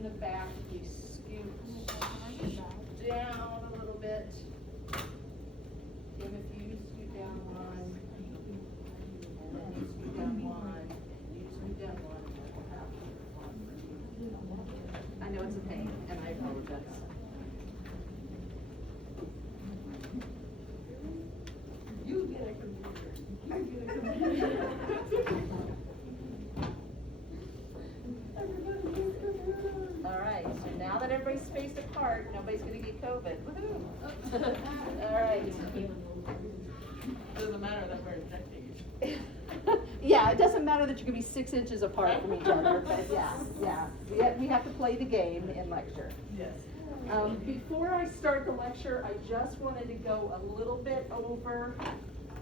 in the back, if we scoot down a little bit. Tim, if you scoot down one, and then you scoot down one, and you scoot down one. I know it's a pain, and I apologize. You get a computer. I get a computer. All right, so now that everybody's spaced apart, nobody's gonna get COVID. Woohoo! All right. Doesn't matter that we're decades. Yeah, it doesn't matter that you're gonna be 6 inches apart from each other, but yeah. We have to play the game in lecture. Yes. Before I start the lecture, I just wanted to go a little bit over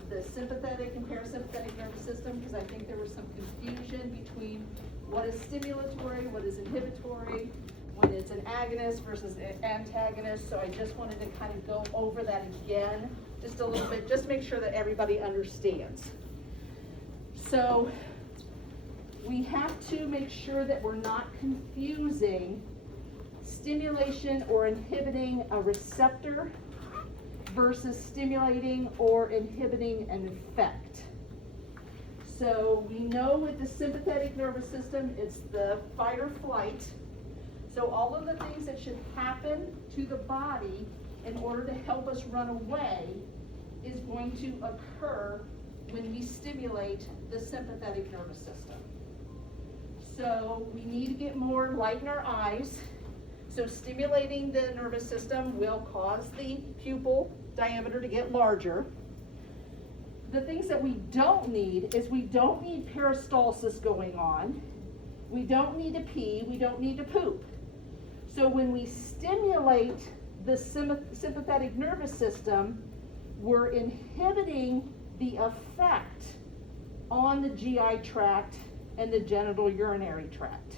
the sympathetic and parasympathetic nervous system, because I think there was some confusion between what is stimulatory, what is inhibitory, when it's an agonist versus an antagonist. So I just wanted to kind of go over that again, just a little bit, just to make sure that everybody understands. So we have to make sure that we're not confusing stimulation or inhibiting a receptor versus stimulating or inhibiting an effect. So we know with the sympathetic nervous system, it's the fight or flight. So all of the things that should happen to the body in order to help us run away is going to occur when we stimulate the sympathetic nervous system. So we need to get more light in our eyes. So stimulating the nervous system will cause the pupil diameter to get larger. The things that we don't need is we don't need peristalsis going on. We don't need to pee. We don't need to poop. So when we stimulate the sympathetic nervous system, we're inhibiting the effect on the GI tract and the genital urinary tract.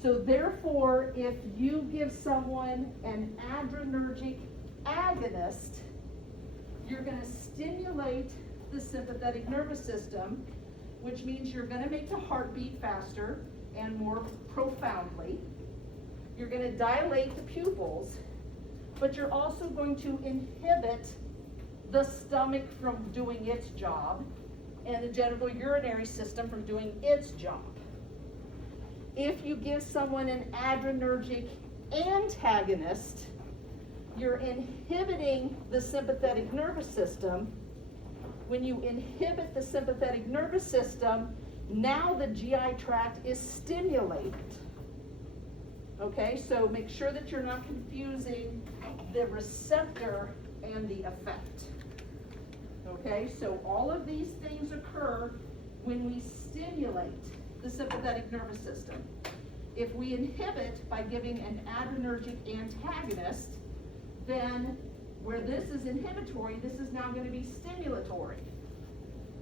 So therefore, if you give someone an adrenergic agonist, you're going to stimulate the sympathetic nervous system, which means you're going to make the heart beat faster and more profoundly. You're going to dilate the pupils, but you're also going to inhibit the stomach from doing its job and the genital urinary system from doing its job. If you give someone an adrenergic antagonist, you're inhibiting the sympathetic nervous system. When you inhibit the sympathetic nervous system, now the GI tract is stimulated. Okay, so make sure that you're not confusing the receptor and the effect. Okay, so all of these things occur when we stimulate the sympathetic nervous system. If we inhibit by giving an adrenergic antagonist, then where this is inhibitory, this is now going to be stimulatory.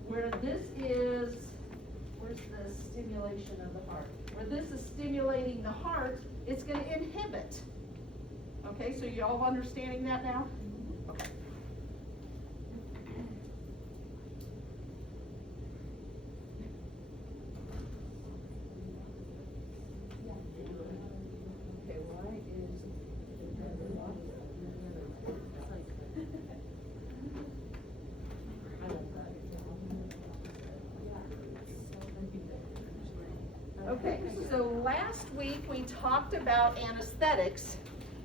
Where this is, where's the stimulation of the heart? Where this is stimulating the heart, it's going to inhibit. Okay, so you all understanding that now? Okay. Okay, why is Okay, so last week we talked about anesthetics,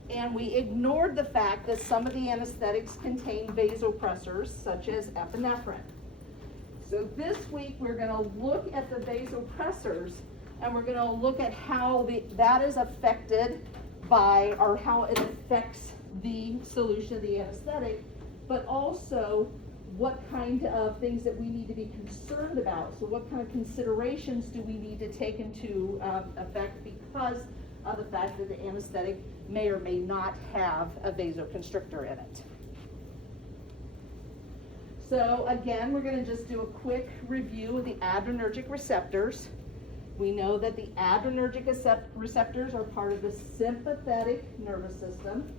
and we ignored the fact that some of the anesthetics contain vasopressors, such as epinephrine. So this week we're going to look at the vasopressors, and we're going to look at how that is affected by, or how it affects the solution of the anesthetic, but also what kind of things that we need to be concerned about. So what kind of considerations do we need to take into effect because of the fact that the anesthetic may or may not have a vasoconstrictor in it. So again, we're going to just do a quick review of the adrenergic receptors. We know that the adrenergic receptors are part of the sympathetic nervous system,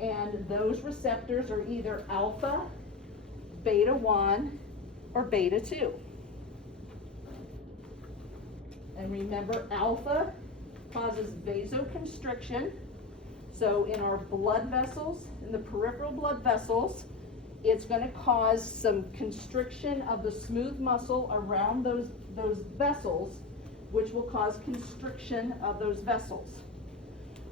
and those receptors are either alpha, beta 1, or beta 2. And remember, alpha causes vasoconstriction. So in our blood vessels, in the peripheral blood vessels, it's going to cause some constriction of the smooth muscle around those vessels, which will cause constriction of those vessels.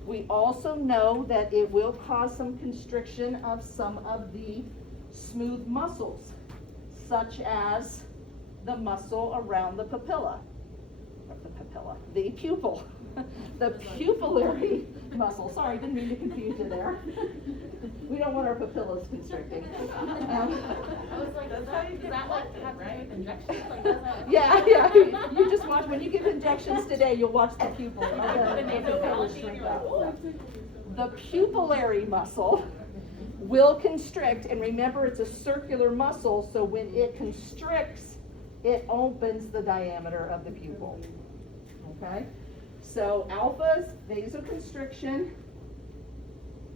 We also know that it will cause some constriction of some of the smooth muscles, such as the muscle around the papilla, the pupil, the pupillary muscle. Sorry, didn't mean to confuse you there. We don't want our papillas constricting. I was like, is that like have right? Injections? Like, does that? Yeah. You just watch, when you give injections today, you'll watch the pupil. The pupillary shrink up. The pupillary muscle will constrict, and remember it's a circular muscle, so when it constricts, it opens the diameter of the pupil. Okay? So alpha is vasoconstriction.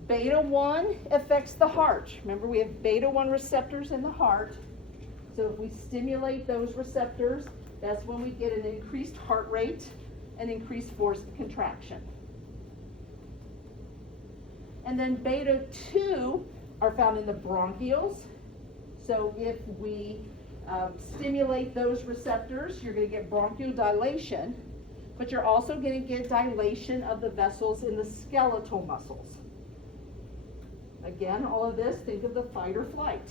Beta 1 affects the heart. Remember, we have beta 1 receptors in the heart. So if we stimulate those receptors, that's when we get an increased heart rate and increased force of contraction. And then beta 2 are found in the bronchioles. So if we stimulate those receptors, you're going to get bronchodilation, but you're also going to get dilation of the vessels in the skeletal muscles. Again, all of this, think of the fight or flight.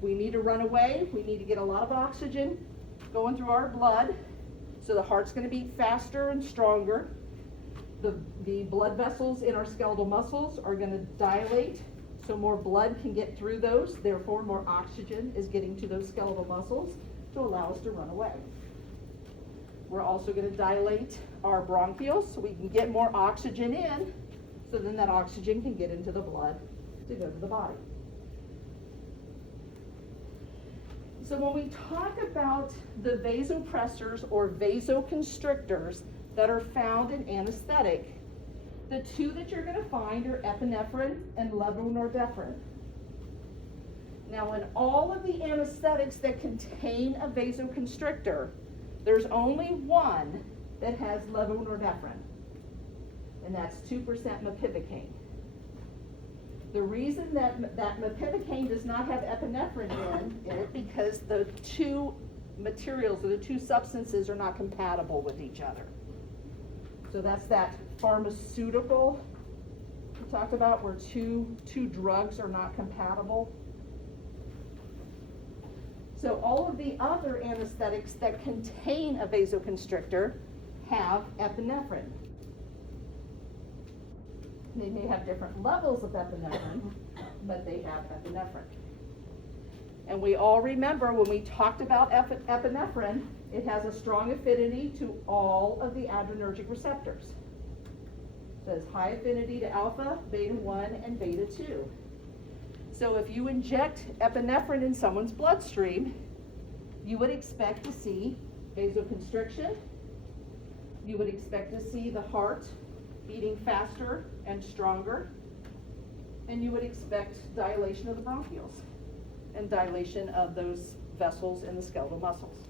We need to run away. We need to get a lot of oxygen going through our blood. So the heart's going to beat faster and stronger. The blood vessels in our skeletal muscles are going to dilate, so more blood can get through those. Therefore, more oxygen is getting to those skeletal muscles to allow us to run away. We're also going to dilate our bronchioles so we can get more oxygen in, so then that oxygen can get into the blood to go to the body. So when we talk about the vasopressors or vasoconstrictors that are found in anesthetic, the two that you're going to find are epinephrine and levonorepinephrine. Now, in all of the anesthetics that contain a vasoconstrictor, there's only one that has levonorepinephrine, and that's 2% mepivacaine. The reason that mepivacaine does not have epinephrine in it because the two materials or the two substances are not compatible with each other. So that's that pharmaceutical we talked about where two drugs are not compatible. So all of the other anesthetics that contain a vasoconstrictor have epinephrine. They may have different levels of epinephrine, but they have epinephrine. And we all remember when we talked about epinephrine, it has a strong affinity to all of the adrenergic receptors. So it's high affinity to alpha, beta 1, and beta 2. So if you inject epinephrine in someone's bloodstream, you would expect to see vasoconstriction. You would expect to see the heart beating faster and stronger. And you would expect dilation of the bronchioles and dilation of those vessels in the skeletal muscles.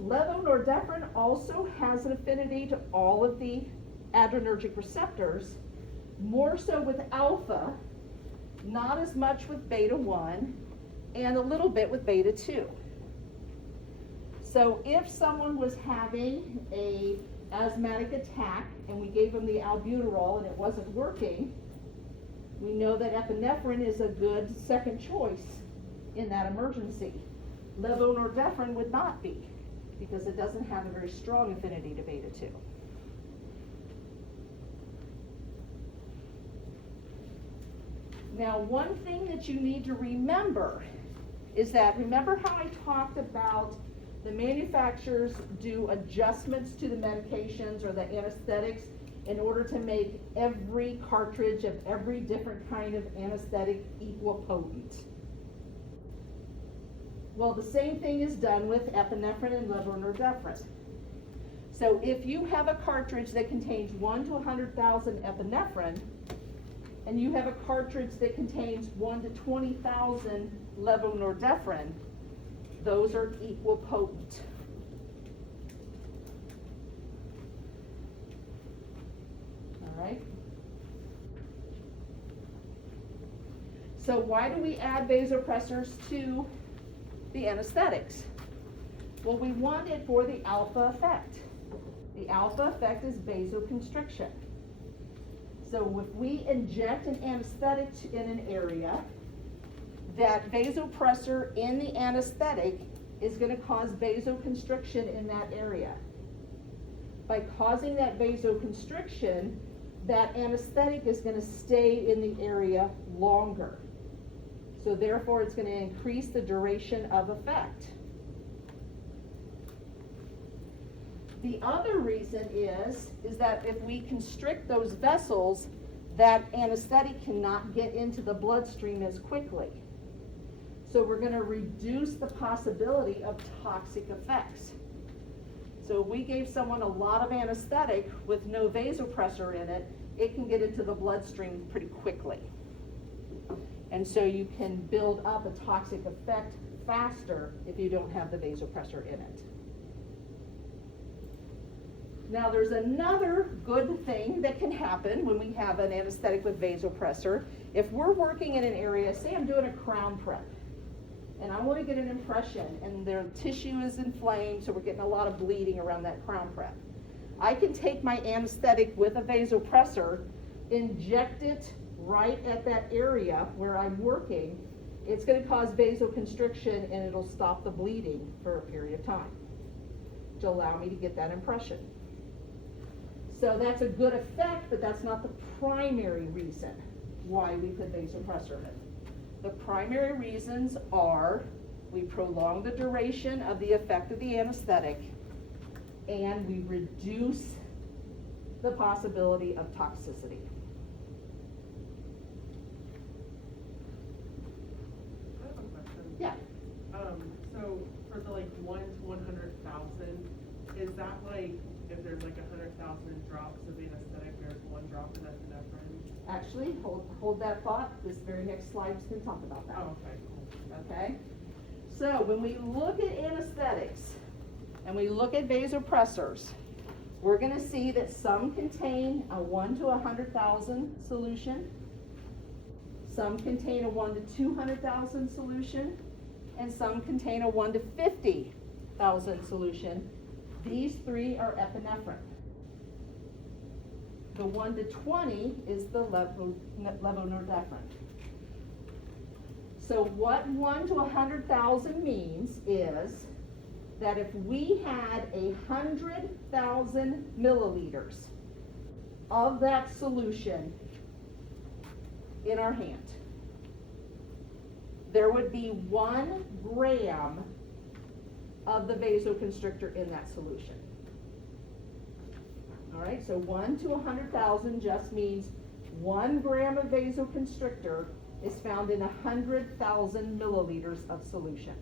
Levonorepinephrine also has an affinity to all of the adrenergic receptors, more so with alpha, not as much with beta 1, and a little bit with beta 2. So if someone was having an asthmatic attack and we gave them the albuterol and it wasn't working, we know that epinephrine is a good second choice in that emergency. Levonorepinephrine would not be, because it doesn't have a very strong affinity to beta 2. Now, one thing that you need to remember is that, remember how I talked about the manufacturers do adjustments to the medications or the anesthetics in order to make every cartridge of every different kind of anesthetic equal potent. Well, the same thing is done with epinephrine and levonorepinephrine. So if you have a cartridge that contains 1 to 100,000 epinephrine, and you have a cartridge that contains 1 to 20,000 levonorepinephrine, those are equal potent. All right? So why do we add vasopressors to the anesthetics? Well, we want it for the alpha effect. The alpha effect is vasoconstriction. So if we inject an anesthetic in an area, that vasopressor in the anesthetic is going to cause vasoconstriction in that area. By causing that vasoconstriction, that anesthetic is going to stay in the area longer. So therefore, it's going to increase the duration of effect. The other reason is that if we constrict those vessels, that anesthetic cannot get into the bloodstream as quickly. So we're going to reduce the possibility of toxic effects. So if we gave someone a lot of anesthetic with no vasopressor in it, it can get into the bloodstream pretty quickly. And so you can build up a toxic effect faster if you don't have the vasopressor in it. Now there's another good thing that can happen when we have an anesthetic with vasopressor. If we're working in an area, say I'm doing a crown prep, and I want to get an impression, and their tissue is inflamed, so we're getting a lot of bleeding around that crown prep. I can take my anesthetic with a vasopressor, inject it right at that area where I'm working. It's going to cause vasoconstriction, and it'll stop the bleeding for a period of time to allow me to get that impression. So that's a good effect, but that's not the primary reason why we put vasopressor in. The primary reasons are we prolong the duration of the effect of the anesthetic, and we reduce the possibility of toxicity. I have a question. Yeah. So for the 1 to 100,000, is that if there's 100,000 drops of anesthetic, there's 1 drop of epinephrine? Actually, hold that thought. This very next slide is going to talk about that. Oh, okay, cool. Okay? So when we look at anesthetics and we look at vasopressors, we're going to see that some contain a 1 to 100,000 solution, some contain a 1 to 200,000 solution, and some contain a 1 to 50,000 solution. These 3 are epinephrine. The 1 to 20 is the levonorepinephrine. So what 1 to 100,000 means is that if we had 100,000 milliliters of that solution in our hand, there would be 1 gram of the vasoconstrictor in that solution. All right, so 1 to 100,000 just means 1 gram of vasoconstrictor is found in 100,000 milliliters of solution.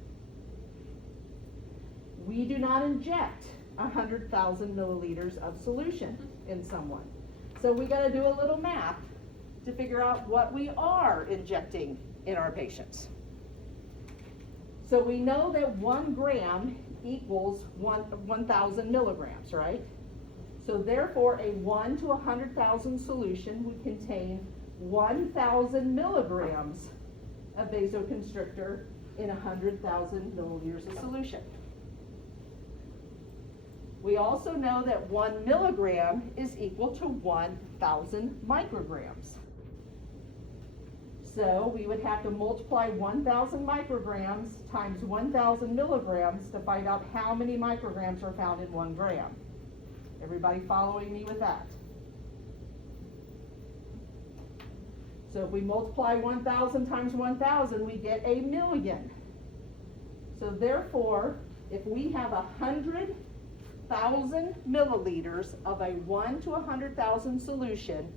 We do not inject 100,000 milliliters of solution in someone. So we got to do a little math to figure out what we are injecting in our patients. So we know that 1 gram equals 1,000 milligrams, right? So therefore, a 1 to 100,000 solution would contain 1,000 milligrams of vasoconstrictor in 100,000 milliliters of solution. We also know that 1 milligram is equal to 1,000 micrograms. So we would have to multiply 1,000 micrograms times 1,000 milligrams to find out how many micrograms are found in 1 gram. Everybody following me with that? So if we multiply 1,000 times 1,000, we get 1,000,000. So therefore, if we have 100,000 milliliters of a 1 to 100,000 solution,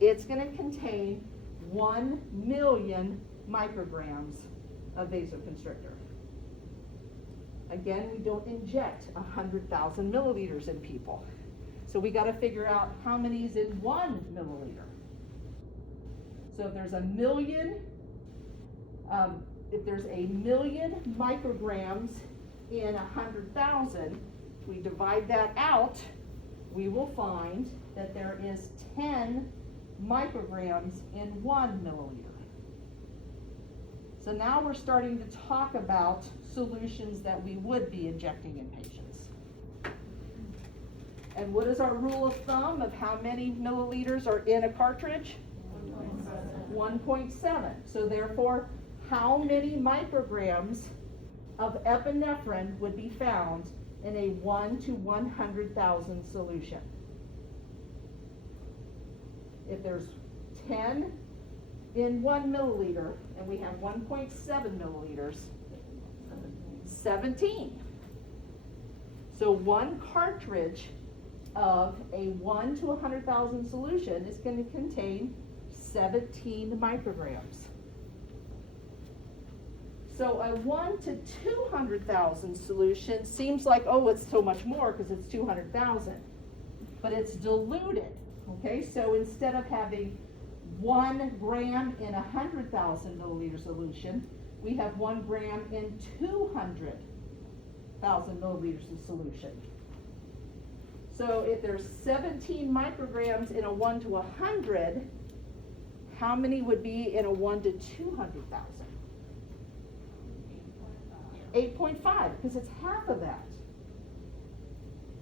it's going to contain 1,000,000 micrograms of vasoconstrictor. Again, we don't inject 100,000 milliliters in people. So we got to figure out how many is in 1 milliliter. So if there's 1,000,000, if there's 1,000,000 micrograms in 100,000, we divide that out we will find that there is 10 micrograms in 1 milliliter. So now we're starting to talk about solutions that we would be injecting in patients. And what is our rule of thumb of how many milliliters are in a cartridge? 1.7. So therefore, how many micrograms of epinephrine would be found in a 1 to 100,000 solution? If there's 10 in 1 milliliter, and we have 1.7 milliliters, 17. So one cartridge of a 1 to 100,000 solution is going to contain 17 micrograms. So a 1 to 200,000 solution seems like, oh, it's so much more because it's 200,000. But it's diluted, okay? So instead of having 1 gram in 100,000 milliliter solution, we have 1 gram in 200,000 milliliters of solution. So if there's 17 micrograms in a 1 to 100, how many would be in a 1 to 200,000? 8.5, because it's half of that.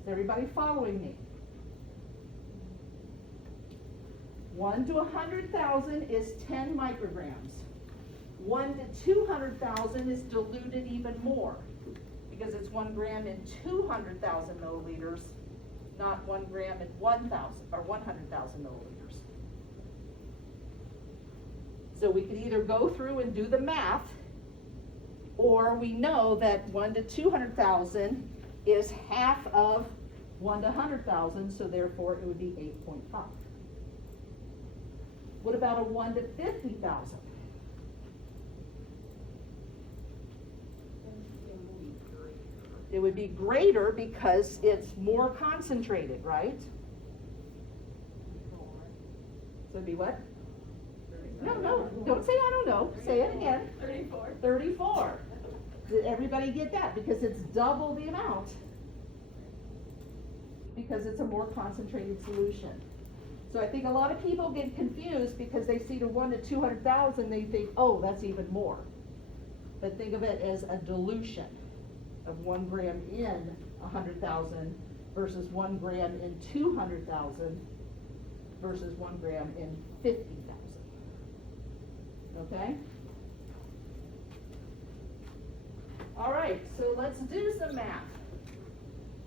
Is everybody following me? 1 to 100,000 is 10 micrograms. 1 to 200,000 is diluted even more, because it's 1 gram in 200,000 milliliters, not 1 gram in 1,000 or 100,000 milliliters. So we could either go through and do the math, or we know that 1 to 200,000 is half of 1 to 100,000, so therefore it would be 8.5. What about a 1 to 50,000? It would be greater because it's more concentrated, right? So it'd be what? No, don't say I don't know. Say it again. 34. 34. Did everybody get that? Because it's double the amount. Because it's a more concentrated solution. So I think a lot of people get confused because they see the 1 to 200,000, they think, oh, that's even more. But think of it as a dilution of 1 gram in 100,000 versus 1 gram in 200,000 versus 1 gram in 50,000. Okay? All right, so let's do some math.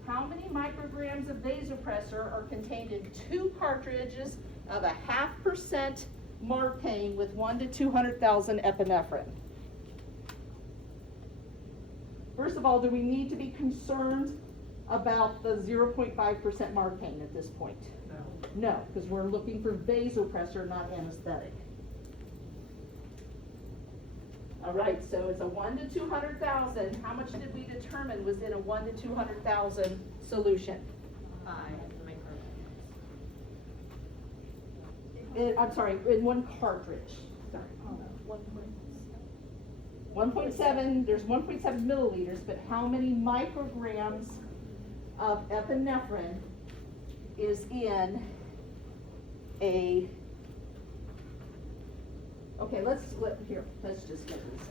How many micrograms of vasopressor are contained in 2 cartridges of a 0.5% marcaine with 1 to 200,000 epinephrine? First of all, do we need to be concerned about the 0.5% marcaine at this point? No, because we're looking for vasopressor, not anesthetic. All right, so it's a 1 to 200,000. How much did we determine was in a 1 to 200,000 solution? 5 micrograms. I'm sorry, in 1 cartridge. Sorry. 1.7, there's 1.7 milliliters, but how many micrograms of epinephrine is in a, okay, let's just get this.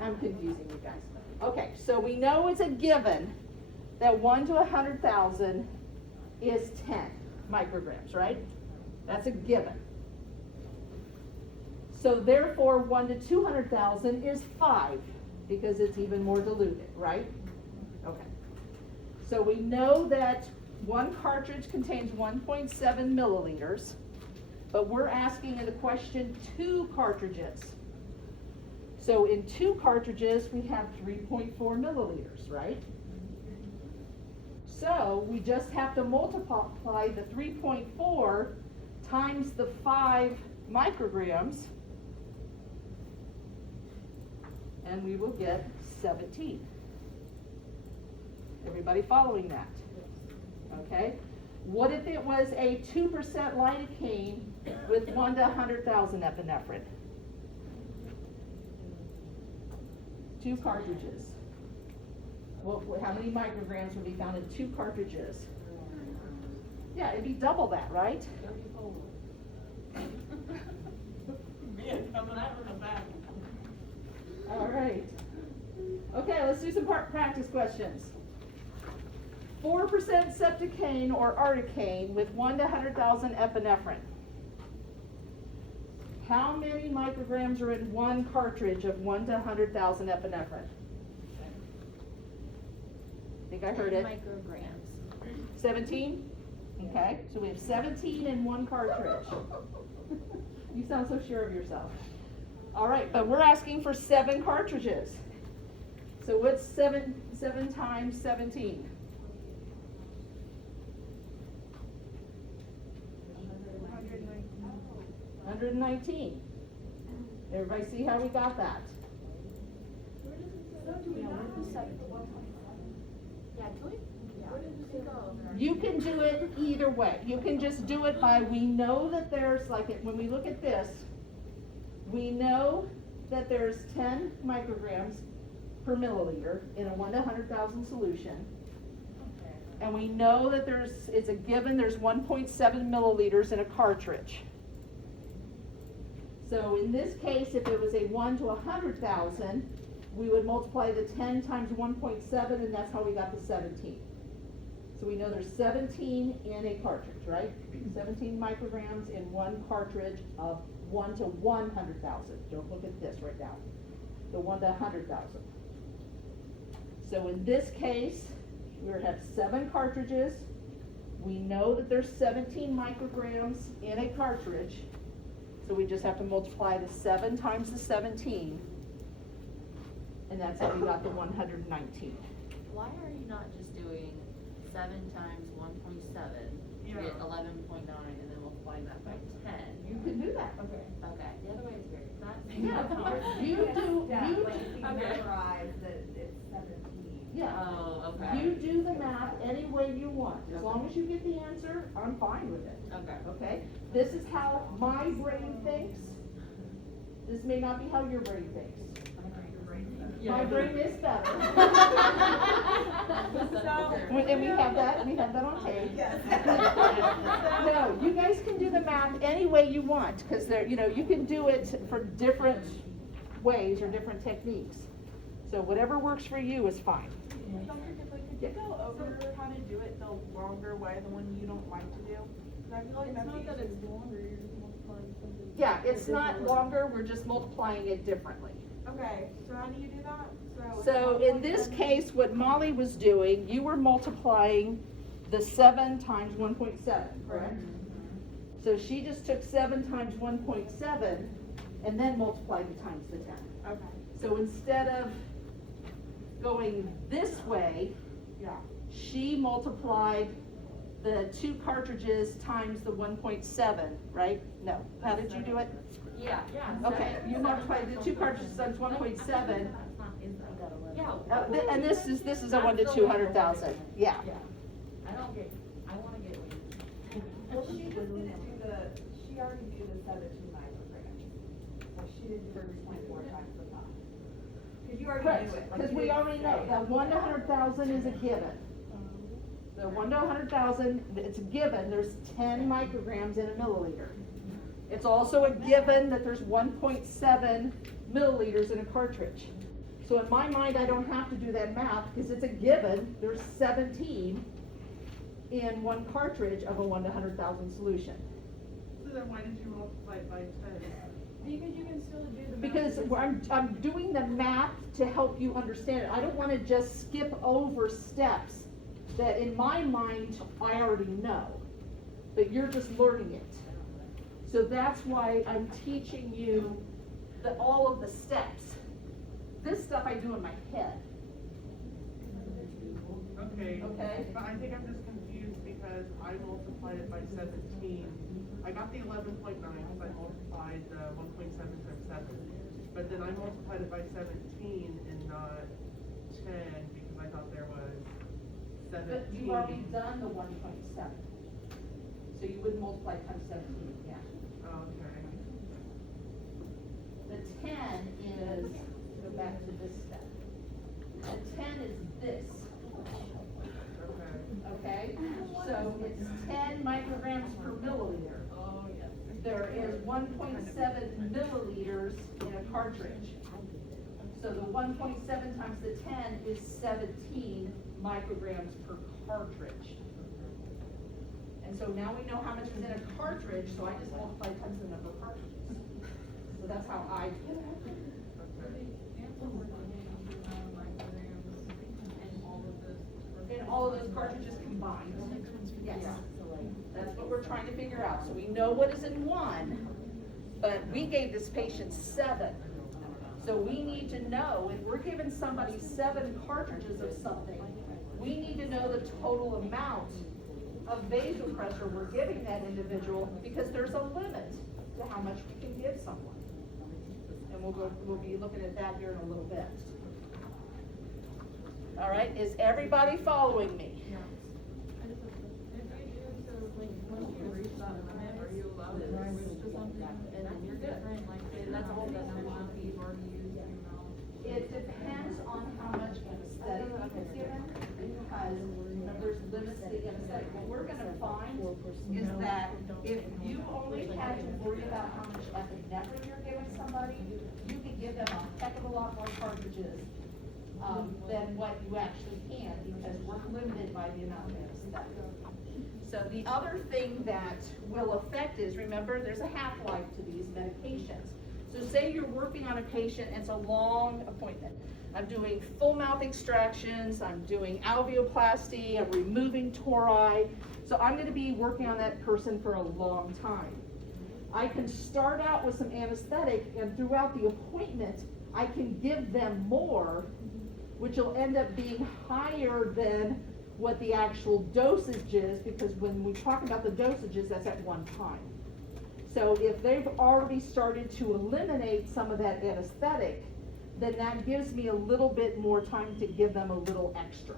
I'm confusing you guys. Okay, so we know it's a given that 1 to 100,000 is 10 micrograms, right? That's a given. So therefore, 1 to 200,000 is 5, because it's even more diluted, right? Okay. So we know that 1 cartridge contains 1.7 milliliters, but we're asking in the question 2 cartridges. So in 2 cartridges, we have 3.4 milliliters, right? So we just have to multiply the 3.4 times the 5 micrograms, and we will get 17. Everybody following that? Okay. What if it was a 2% lidocaine with 1 to 100,000 epinephrine? 2 cartridges. Well, how many micrograms would be found in 2 cartridges? Yeah, it'd be double that, right? Man, coming out from the back. All right. Okay, let's do some practice questions. 4% septicane or articaine with 1 to 100,000 epinephrine. How many micrograms are in one cartridge of 1 to 100,000 epinephrine? I think I heard it. Micrograms. 17? Okay, so we have 17 in one cartridge. You sound so sure of yourself. All right, but we're asking for 7 cartridges. So what's 7 times 17? 119. Everybody see how we got that? Yeah, can we? You can do it either way. You can just do it by, we know that there's, like, when we look at this, we know that there's 10 micrograms per milliliter in a 1 to 100,000 solution. And we know that it's a given, there's 1.7 milliliters in a cartridge. So in this case, if it was a 1 to 100,000, we would multiply the 10 times 1.7, and that's how we got the 17. So we know there's 17 in a cartridge, right? 17 micrograms in one cartridge of 1 to 100,000. Don't look at this right now. The 1 to 100,000. So in this case, we have 7 cartridges. We know that there's 17 micrograms in a cartridge. So we just have to multiply the 7 times the 17. And that's how we got the 119. Why are you not just doing 7 times 1.7, you get 11.9, and then multiplying that by 10? You can do that. Okay. Okay, the other way is very, that's. Yeah, you do, memorize that it's 17. yeah. Oh, okay. You do the math any way you want. As long as you get the answer, I'm fine with it. Okay. Okay? This is how my brain thinks. This may not be how your brain thinks. My brain is better. And we have that on tape. No, you guys can do the math any way you want, because you can do it for different ways or different techniques. So whatever works for you is fine. Could you go over how to do it the longer way, the one you don't like to do? Because I feel like that's not that it's longer, you're just multiplying something. Yeah, it's not longer, we're just multiplying it differently. Okay, so how do you do that? So in this case, what Molly was doing, you were multiplying the 7 times 1.7, correct? So she just took 7 times 1.7 and then multiplied it times the 10. Okay. So instead of going this way, Yeah. she multiplied the 2 cartridges times the 1.7, right? No. How did you do it? Yeah. Okay, you multiplied the 2 cartridges times 1.7. Yeah. And this is a 1 to 200,000. Yeah. I don't get, I wanna get what you. Well, she just didn't do she already knew the 17 micrograms. Well, she didn't do 24 times the top. Because you already Right, knew it. because we already know that 1 to 100,000 is a given. The 1 to 100,000, it's a given, there's 10 micrograms in a milliliter. It's also a given that there's 1.7 milliliters in a cartridge. So in my mind, I don't have to do that math because it's a given, there's 17 in one cartridge of a 1 to 100,000 solution. So then why did you multiply it by 10? Because you can still do the math. Because I'm doing the math to help you understand it. I don't want to just skip over steps that in my mind I already know, but you're just learning it. So that's why I'm teaching you all of the steps. This stuff I do in my head. Okay. Okay. But I think I'm just confused because I multiplied it by 17. I got the 11.9 because I multiplied the 1.7 times 7. But then I multiplied it by 17 and not 10 because I thought there was 17. But you've already done the 1.7. So you would multiply times 17, yeah. Okay. The 10 is, go back to this step. The 10 is this, Okay. okay? So it's 10 there is 1.7 milliliters in a cartridge. So the 1.7 times the 10 is 17 micrograms per cartridge. And so now we know how much is in a cartridge, so I just multiply times the number of cartridges. So that's how I do it. And all of those cartridges combined. Yes. That's what we're trying to figure out. So we know what is in one, but we gave this patient 7. So we need to know, if we're giving somebody 7 cartridges of something, we need to know the total amount of vasopressor we're giving that individual, because there's a limit to how much we can give someone. And we'll be looking at that here in a little bit. All right, is everybody following me? It depends on how much anesthetic is given, because there's limits to the anesthetic. What we're gonna find is that if you only had to worry about how much epinephrine you're giving somebody, you could give them a heck of a lot more cartridges than what you actually can, because we're limited by the amount of anesthetic. So the other thing that will affect is, remember, there's a half-life to these medications. So say you're working on a patient, and it's a long appointment. I'm doing full mouth extractions, I'm doing alveoplasty, I'm removing tori. So I'm gonna be working on that person for a long time. I can start out with some anesthetic, and throughout the appointment, I can give them more, which will end up being higher than what the actual dosage is, because when we talk about the dosages, that's at one time. So if they've already started to eliminate some of that anesthetic, then that gives me a little bit more time to give them a little extra.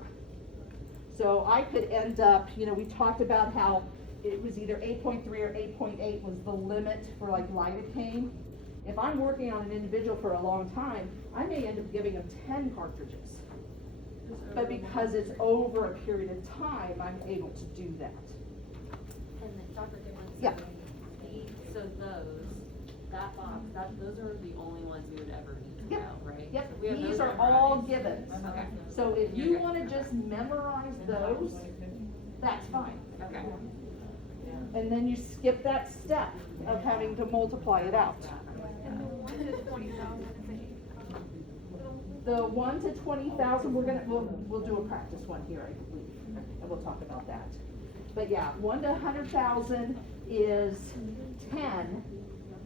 So I could end up, we talked about how it was either 8.3 or 8.8 was the limit for like lidocaine. If I'm working on an individual for a long time, I may end up giving them 10 cartridges. But because it's over a period of time, I'm able to do that. And then Dr. Gibbons. Yeah. So that box, those are the only ones we would ever need to Yep. know, right? Yep, So we have these those are all memorized. givens. Okay. So if you wanna just memorize those, that's fine. Okay. And then you skip that step of having to multiply it out. The 1 to 20,000, we'll do a practice one here, I believe, and we'll talk about that. But yeah, 1 to 100,000 is 10,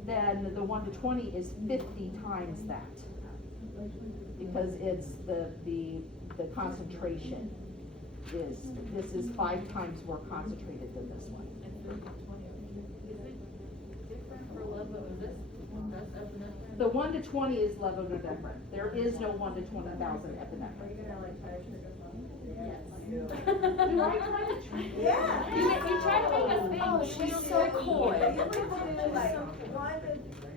then the 1 to 20 is 50 times that. Because it's the concentration this is 5 times more concentrated than this one. Different for levodopa? That's epinephrine? The 1 to 20 is levodopa. There is no 1 to 20,000 epinephrine. Yes. Do I try to trick you? Yeah. You try to make us think. Oh, she's so coy. coy. You would do like 1 to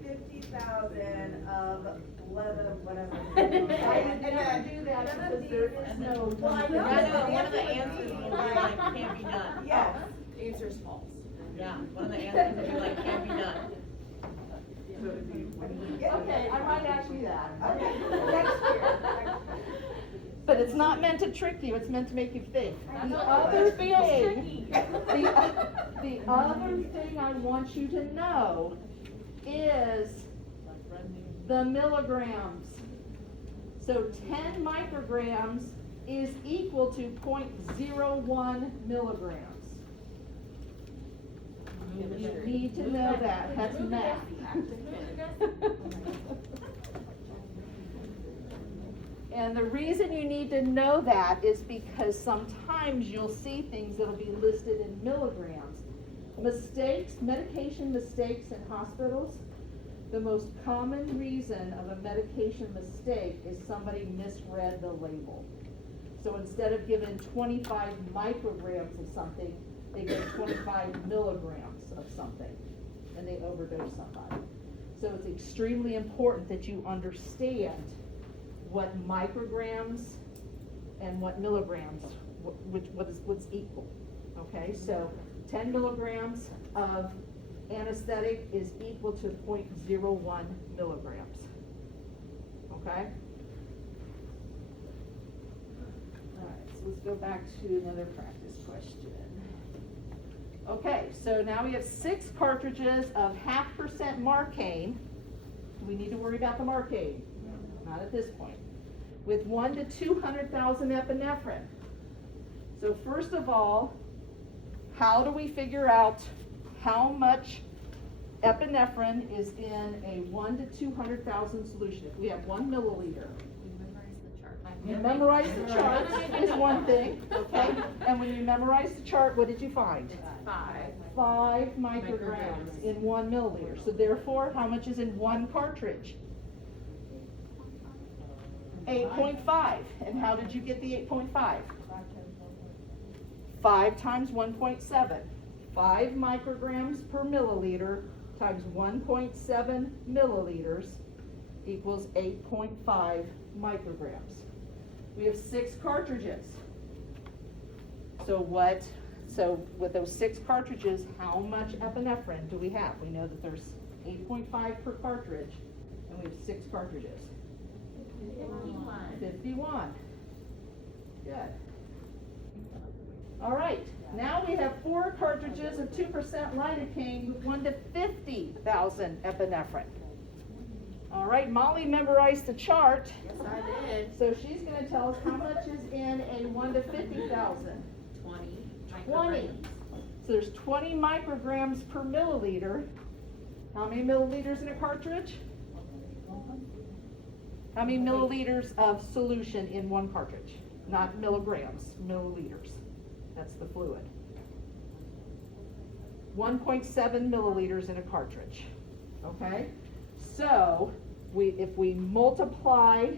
50,000 of 11, whatever. I would never do that because there is no. Well, I know. One of the answers will be like, can't be done. Yes. Answer's false. Yeah, one of the answers will be like, can't be done. So if you, Okay, I might ask you that. Okay, next year. But it's not meant to trick you, it's meant to make you think. That's The what other feels thing, tricky. the other thing I want you to know is the milligrams. So 10 micrograms is equal to 0.01 milligrams. You need to know that, that's math. And the reason you need to know that is because sometimes you'll see things that'll be listed in milligrams. Mistakes, medication mistakes in hospitals, the most common reason of a medication mistake is somebody misread the label. So instead of giving 25 micrograms of something, they give 25 milligrams of something, and they overdose somebody. So it's extremely important that you understand what micrograms and what milligrams, what's equal, okay? So 10 milligrams of anesthetic is equal to 0.01 milligrams. Okay? Alright, so let's go back to another practice question. Okay, so now we have 6 cartridges of 0.5% Marcaine. Do we need to worry about the Marcaine? Not at this point. With 1 to 200,000 epinephrine. So first of all, how do we figure out how much epinephrine is in a 1 to 200,000 solution? If we have 1 milliliter. You memorize the chart. You memorize the chart is one thing, okay? And when you memorize the chart, what did you find? It's 5. 5 micrograms in 1 milliliter. So therefore, how much is in 1 cartridge? 8.5. And how did you get the 8.5? 5 times 1.7. 5 micrograms per milliliter times 1.7 milliliters equals 8.5 micrograms. We have 6 cartridges. So with those 6 cartridges, how much epinephrine do we have? We know that there's 8.5 per cartridge, and we have 6 cartridges. 51. Good. All right, now we have 4 cartridges of 2% lidocaine with 1 to 50,000 epinephrine. All right, Molly memorized the chart. Yes, I did. So she's going to tell us how much is in a 1 to 50,000. 20. 20. So there's 20 micrograms per milliliter. How many milliliters in a cartridge? How many milliliters of solution in 1 cartridge? Not milligrams, milliliters. That's the fluid. 1.7 milliliters in a cartridge. Okay? So if we multiply,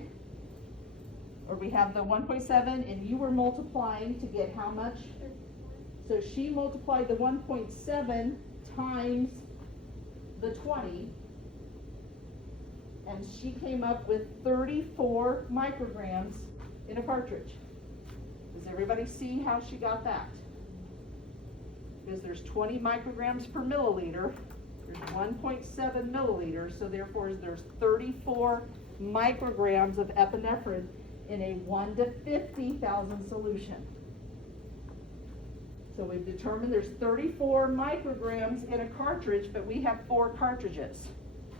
or we have the 1.7 and you were multiplying to get how much? So she multiplied the 1.7 times the 20, and she came up with 34 micrograms in a cartridge. Does everybody see how she got that? Because there's 20 micrograms per milliliter, there's 1.7 milliliters, so therefore there's 34 micrograms of epinephrine in a 1 to 50,000 solution. So we've determined there's 34 micrograms in a cartridge, but we have 4 cartridges.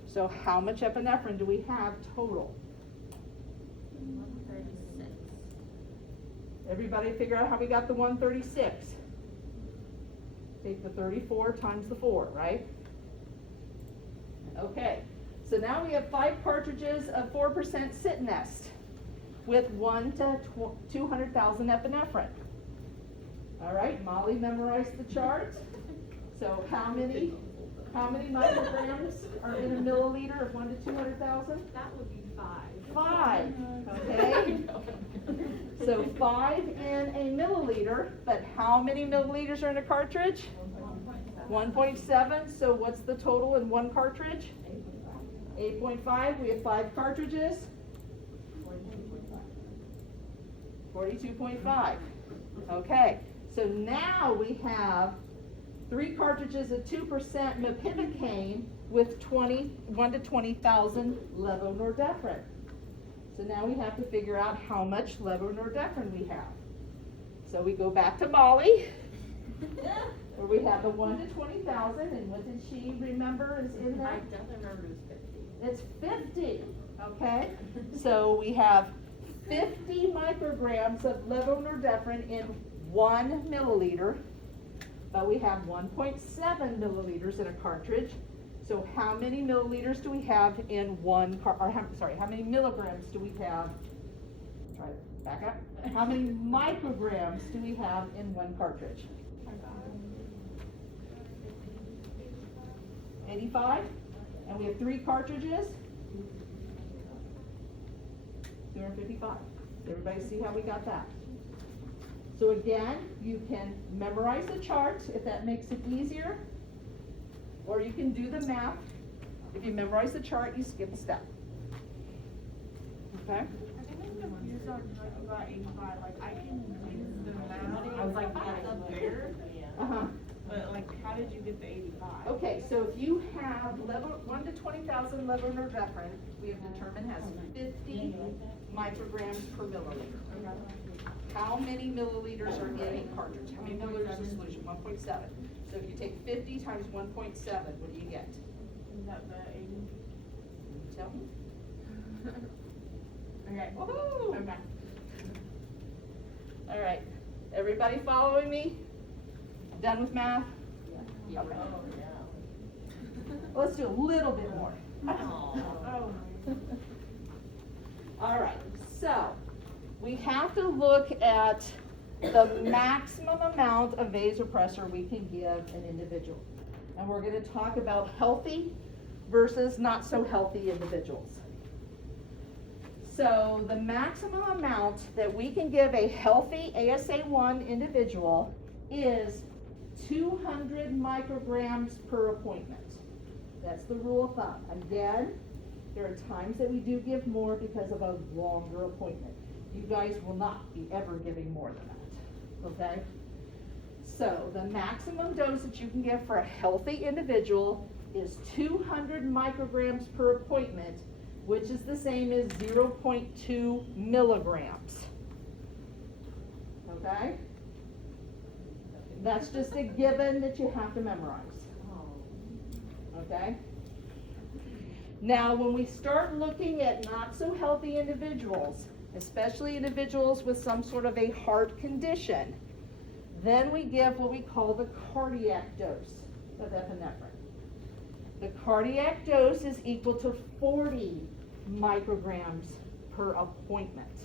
So how much epinephrine do we have total? 136. Everybody figure out how we got the 136. Take the 34 times the 4, right? Okay, so now we have 5 cartridges of 4% Citinest with 1 to 200,000 epinephrine. All right, Molly memorized the chart. So how many micrograms are in a milliliter of 1 to 200,000? That would be 5. 5, okay? So 5 in a milliliter, but how many milliliters are in a cartridge? 1.7, so what's the total in 1 cartridge? 8.5, we have 5 cartridges. 42.5, okay. So now we have 3 cartridges of 2% mepivacaine with 1 to 20,000 levonorepinephrine. So now we have to figure out how much levonorepinephrine we have. So we go back to Molly, where we have the 1 to 20,000, and what did she remember is in I there? definitely remember it was 50. It's 50, okay? So we have 50 micrograms of levonorepinephrine in 1 milliliter, but we have 1.7 milliliters in a cartridge. So how many milliliters do we have in how many milligrams do we have? Try to back up. How many micrograms do we have in 1 cartridge? 85, and we have 3 cartridges. 255. Does everybody see how we got that? So again, you can memorize the chart if that makes it easier, or you can do the math. If you memorize the chart, you skip a step. Okay? I think I'm confused on like about 85. Like I can do the math. I was like, that's up there. Uh-huh. But like how did you get the 85? Okay, so if you have 1 to 20,000 levonorepinephrine, we have determined has 50 micrograms per milliliter. How many milliliters are in a cartridge? How many milliliters of solution? 1.7. So if you take 50 times 1.7, what do you get? Is that the 80? Tell me. Okay. Woohoo! Okay. All right, everybody following me? Done with math? Yeah. Okay. Oh, yeah. Let's do a little bit more. Oh. All right, so we have to look at the maximum amount of vasopressor we can give an individual. And we're going to talk about healthy versus not so healthy individuals. So the maximum amount that we can give a healthy ASA1 individual is 200 micrograms per appointment. That's the rule of thumb. Again, there are times that we do give more because of a longer appointment. You guys will not be ever giving more than that, okay? So the maximum dose that you can give for a healthy individual is 200 micrograms per appointment, which is the same as 0.2 milligrams, okay? That's just a given that you have to memorize, okay? Now, when we start looking at not so healthy individuals, especially individuals with some sort of a heart condition, then we give what we call the cardiac dose of epinephrine. The cardiac dose is equal to 40 micrograms per appointment.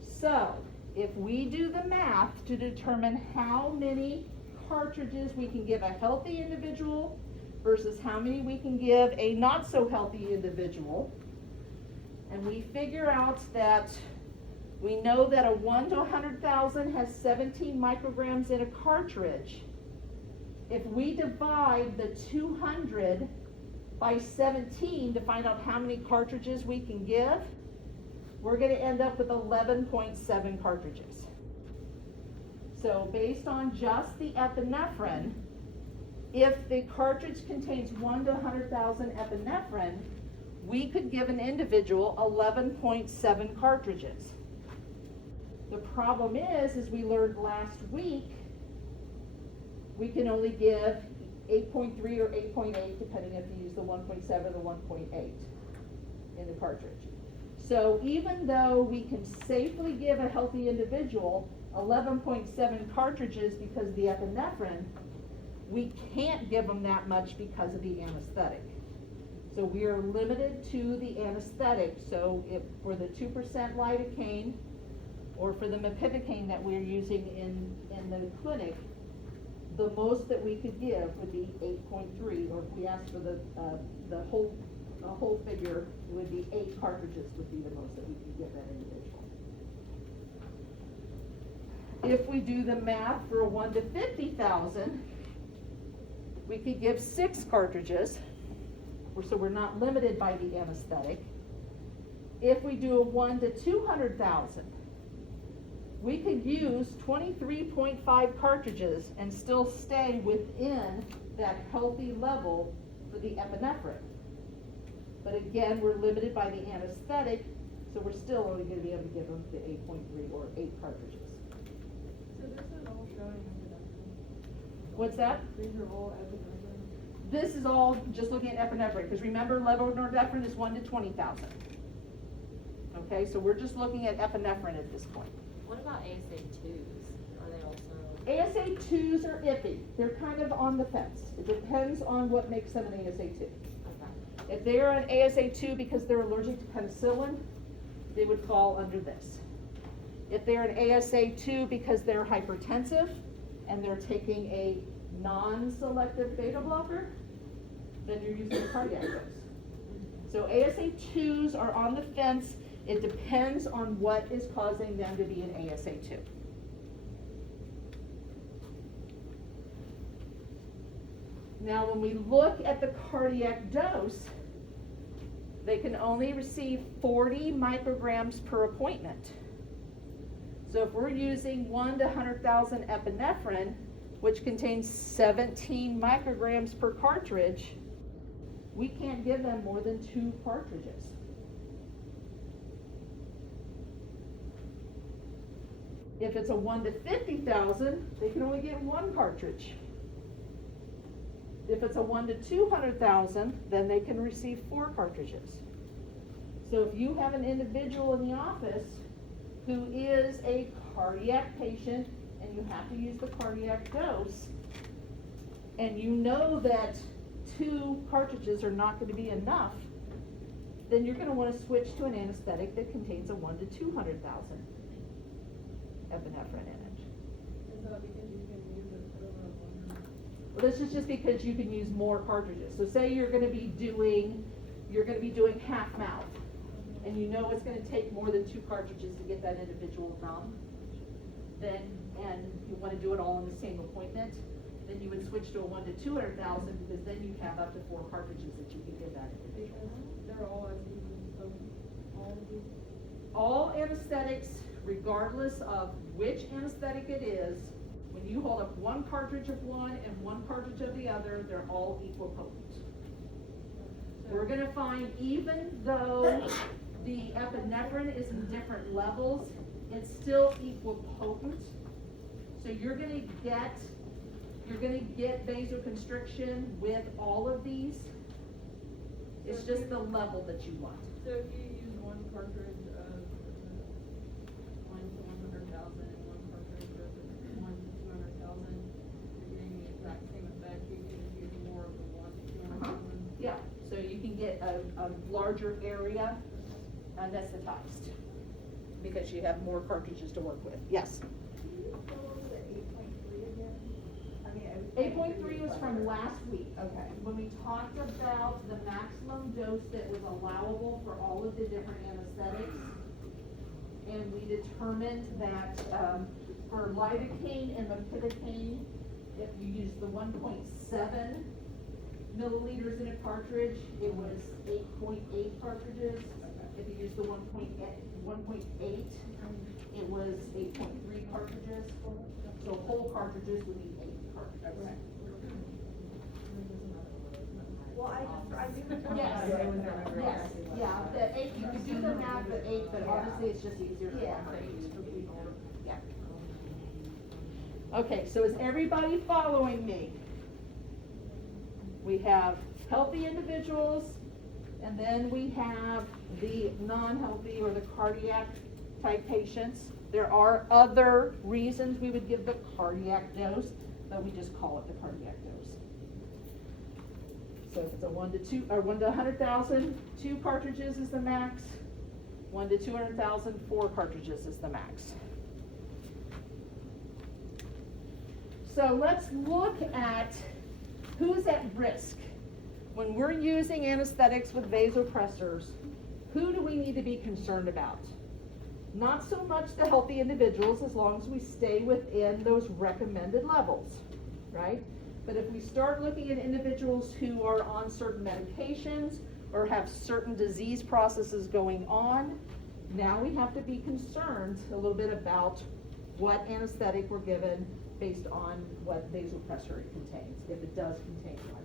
So, if we do the math to determine how many cartridges we can give a healthy individual versus how many we can give a not so healthy individual, and we figure out that we know that a 1 to 100,000 has 17 micrograms in a cartridge. If we divide the 200 by 17 to find out how many cartridges we can give, we're going to end up with 11.7 cartridges. So based on just the epinephrine, if the cartridge contains 1 to 100,000 epinephrine, we could give an individual 11.7 cartridges. The problem is we learned last week, we can only give 8.3 or 8.8, depending if you use the 1.7 or 1.8 in the cartridge. So even though we can safely give a healthy individual 11.7 cartridges because of the epinephrine, we can't give them that much because of the anesthetic. So we are limited to the anesthetic. So if for the 2% lidocaine or for the mepivacaine that we're using in the clinic, the most that we could give would be 8.3, or if we asked for the whole figure, it would be 8 cartridges would be the most that we could give that individual. If we do the math for a 1 to 50,000, we could give 6 cartridges, so we're not limited by the anesthetic. If we do a 1 to 200,000, we could use 23.5 cartridges and still stay within that healthy level for the epinephrine. But again, we're limited by the anesthetic, so we're still only going to be able to give them the 8.3 or 8 cartridges. So this is all showing epinephrine. What's that? These are all epinephrine. This is all just looking at epinephrine, because remember, levonorepinephrine is 1 to 20,000. Okay, so we're just looking at epinephrine at this point. What about ASA2s? Are they also? ASA2s are iffy. They're kind of on the fence. It depends on what makes them an ASA2. Okay. If they're an ASA2 because they're allergic to penicillin, they would fall under this. If they're an ASA2 because they're hypertensive and they're taking a non-selective beta blocker, then you're using a cardiac dose. So ASA2s are on the fence. It depends on what is causing them to be an ASA2. Now, when we look at the cardiac dose, they can only receive 40 micrograms per appointment. So if we're using 1 to 100,000 epinephrine, which contains 17 micrograms per cartridge, we can't give them more than 2 cartridges. If it's a 1 to 50,000, they can only get 1 cartridge. If it's a 1 to 200,000, then they can receive 4 cartridges. So if you have an individual in the office who is a cardiac patient and you have to use the cardiac dose, and you know that 2 cartridges are not going to be enough, then you're going to want to switch to an anesthetic that contains a 1 to 200,000 epinephrine in it. Is that because you can use it over a longer? Well, this is just because you can use more cartridges. So say you're going to be doing half mouth, and you know it's going to take more than 2 cartridges to get that individual numb, then, and you want to do it all in the same appointment, then you would switch to a 1 to 200,000, because then you have up to 4 cartridges that you can give that individual. Because they're all as even, so all of these. All anesthetics, regardless of which anesthetic it is, when you hold up 1 cartridge of one and 1 cartridge of the other, they're all equal potent. We're going to find, even though the epinephrine is in different levels, it's still equal potent. So you're going to get vasoconstriction with all of these. It's just the level that you want. So if you use 1 cartridge of 1 to 100,000 and 1 cartridge of 1 to 200,000, you're getting the exact same effect. You can use more of the 1 to 200,000. Yeah, so you can get a larger area anesthetized because you have more cartridges to work with. Yes? Can you go over the 8.3 again? I mean, 8.3 was from last week. Okay. When we talked about the maximum dose that was allowable for all of the different anesthetics, and we determined that for lidocaine and mepivacaine, if you use the 1.7 milliliters in a cartridge, it was 8.8 cartridges. If you use the 1.8, it was 8.3 cartridges. So whole cartridges would be 8 cartridges. Well, I do. Yes, yes, yeah, the 8, you could do the math at 8, but honestly, it's just easier for Yeah. people. Yeah. Okay, so is everybody following me? We have healthy individuals, and then we have the non-healthy or the cardiac type patients. There are other reasons we would give the cardiac dose, but we just call it the cardiac dose. So if it's a 1 to 2 or 1 to 100,000, 2 cartridges is the max. 1 to 200,000, 4 cartridges is the max. So let's look at who's at risk. When we're using anesthetics with vasopressors, who do we need to be concerned about? Not so much the healthy individuals, as long as we stay within those recommended levels, right? But if we start looking at individuals who are on certain medications or have certain disease processes going on, now we have to be concerned a little bit about what anesthetic we're given based on what vasopressor it contains, if it does contain one.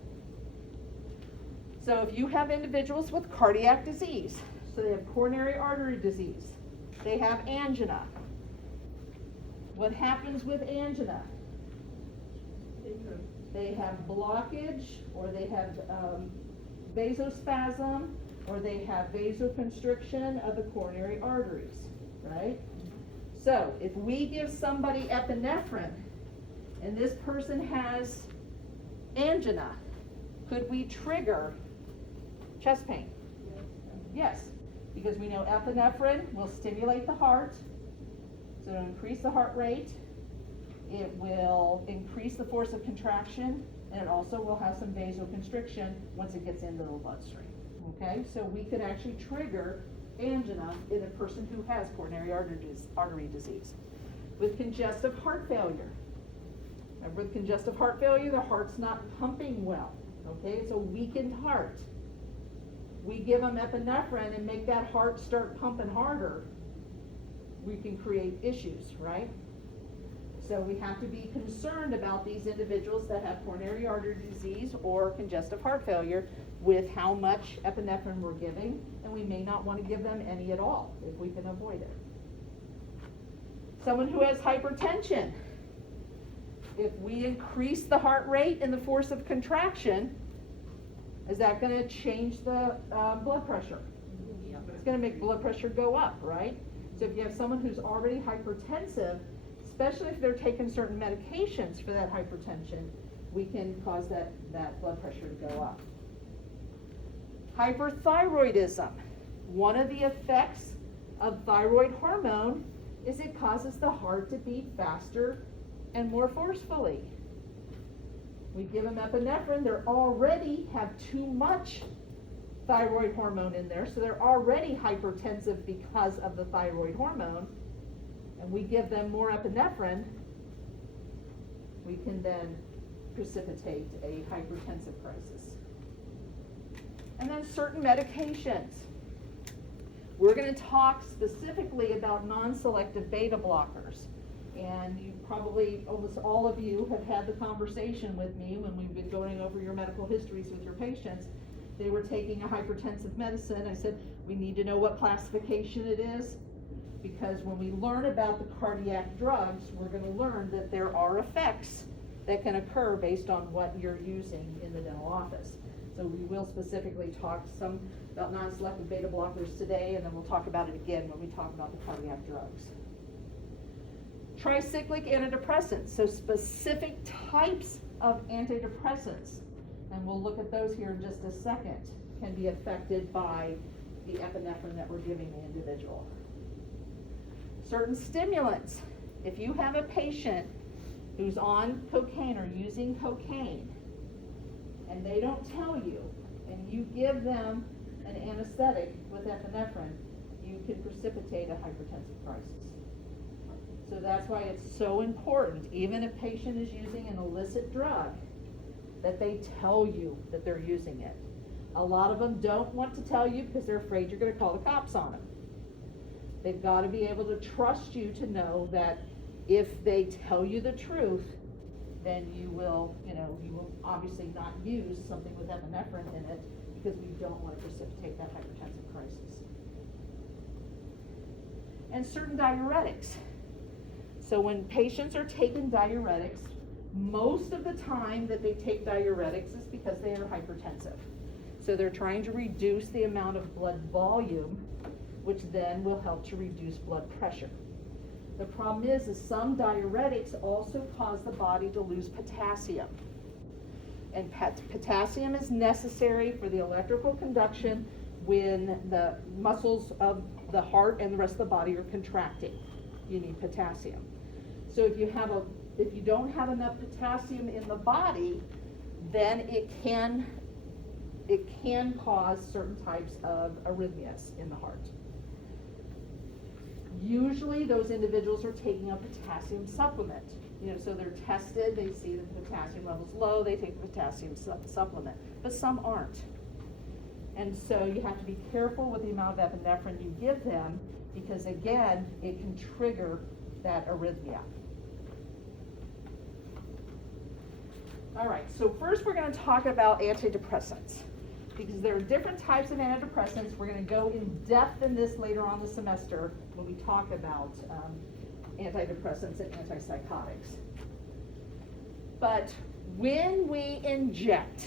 So if you have individuals with cardiac disease, so they have coronary artery disease, they have angina. What happens with angina? They have blockage, or they have vasospasm, or they have vasoconstriction of the coronary arteries, right? So if we give somebody epinephrine and this person has angina, could we trigger chest pain? Yes, because we know epinephrine will stimulate the heart, so it'll increase the heart rate, it will increase the force of contraction, and it also will have some vasoconstriction once it gets into the bloodstream. Okay, so we could actually trigger angina in a person who has coronary artery disease. With congestive heart failure, remember with congestive heart failure, the heart's not pumping well. Okay, it's a weakened heart. We give them epinephrine and make that heart start pumping harder. we can create issues, right? So we have to be concerned about these individuals that have coronary artery disease or congestive heart failure with how much epinephrine we're giving, and we may not want to give them any at all if we can avoid it. Someone who has hypertension, if we increase the heart rate and the force of contraction, is that going to change the blood pressure? It's going to make blood pressure go up, right? So if you have someone who's already hypertensive, especially if they're taking certain medications for that hypertension, we can cause that blood pressure to go up. Hyperthyroidism. One of the effects of thyroid hormone is it causes the heart to beat faster and more forcefully. We give them epinephrine, they already have too much thyroid hormone in there, so they're already hypertensive because of the thyroid hormone, and we give them more epinephrine, we can then precipitate a hypertensive crisis. And then certain medications. We're going to talk specifically about non-selective beta blockers. And you probably, almost all of you have had the conversation with me when we've been going over your medical histories with your patients. They were taking a hypertensive medicine. I said, we need to know what classification it is, because when we learn about the cardiac drugs, we're going to learn that there are effects that can occur based on what you're using in the dental office. So we will specifically talk some about non-selective beta blockers today, and then we'll talk about it again when we talk about the cardiac drugs. Tricyclic antidepressants, so specific types of antidepressants, and we'll look at those here in just a second, can be affected by the epinephrine that we're giving the individual. Certain stimulants. If you have a patient who's on cocaine or using cocaine, and they don't tell you, and you give them an anesthetic with epinephrine, you can precipitate a hypertensive crisis. So that's why it's so important, even if a patient is using an illicit drug, that they tell you that they're using it. A lot of them don't want to tell you because they're afraid you're going to call the cops on them. They've got to be able to trust you to know that if they tell you the truth, then you will obviously not use something with epinephrine in it, because we don't want to precipitate that hypertensive crisis. And certain diuretics. So when patients are taking diuretics, most of the time that they take diuretics is because they are hypertensive. So they're trying to reduce the amount of blood volume, which then will help to reduce blood pressure. The problem is some diuretics also cause the body to lose potassium. And potassium is necessary for the electrical conduction when the muscles of the heart and the rest of the body are contracting. You need potassium. So if you don't have enough potassium in the body, then it can cause certain types of arrhythmias in the heart. Usually those individuals are taking a potassium supplement. So they're tested, they see the potassium levels low, they take the potassium supplement, but some aren't. And so you have to be careful with the amount of epinephrine you give them, because again, it can trigger that arrhythmia. All right, so first we're going to talk about antidepressants, because there are different types of antidepressants. We're going to go in depth in this later on the semester when we talk about antidepressants and antipsychotics. But when we inject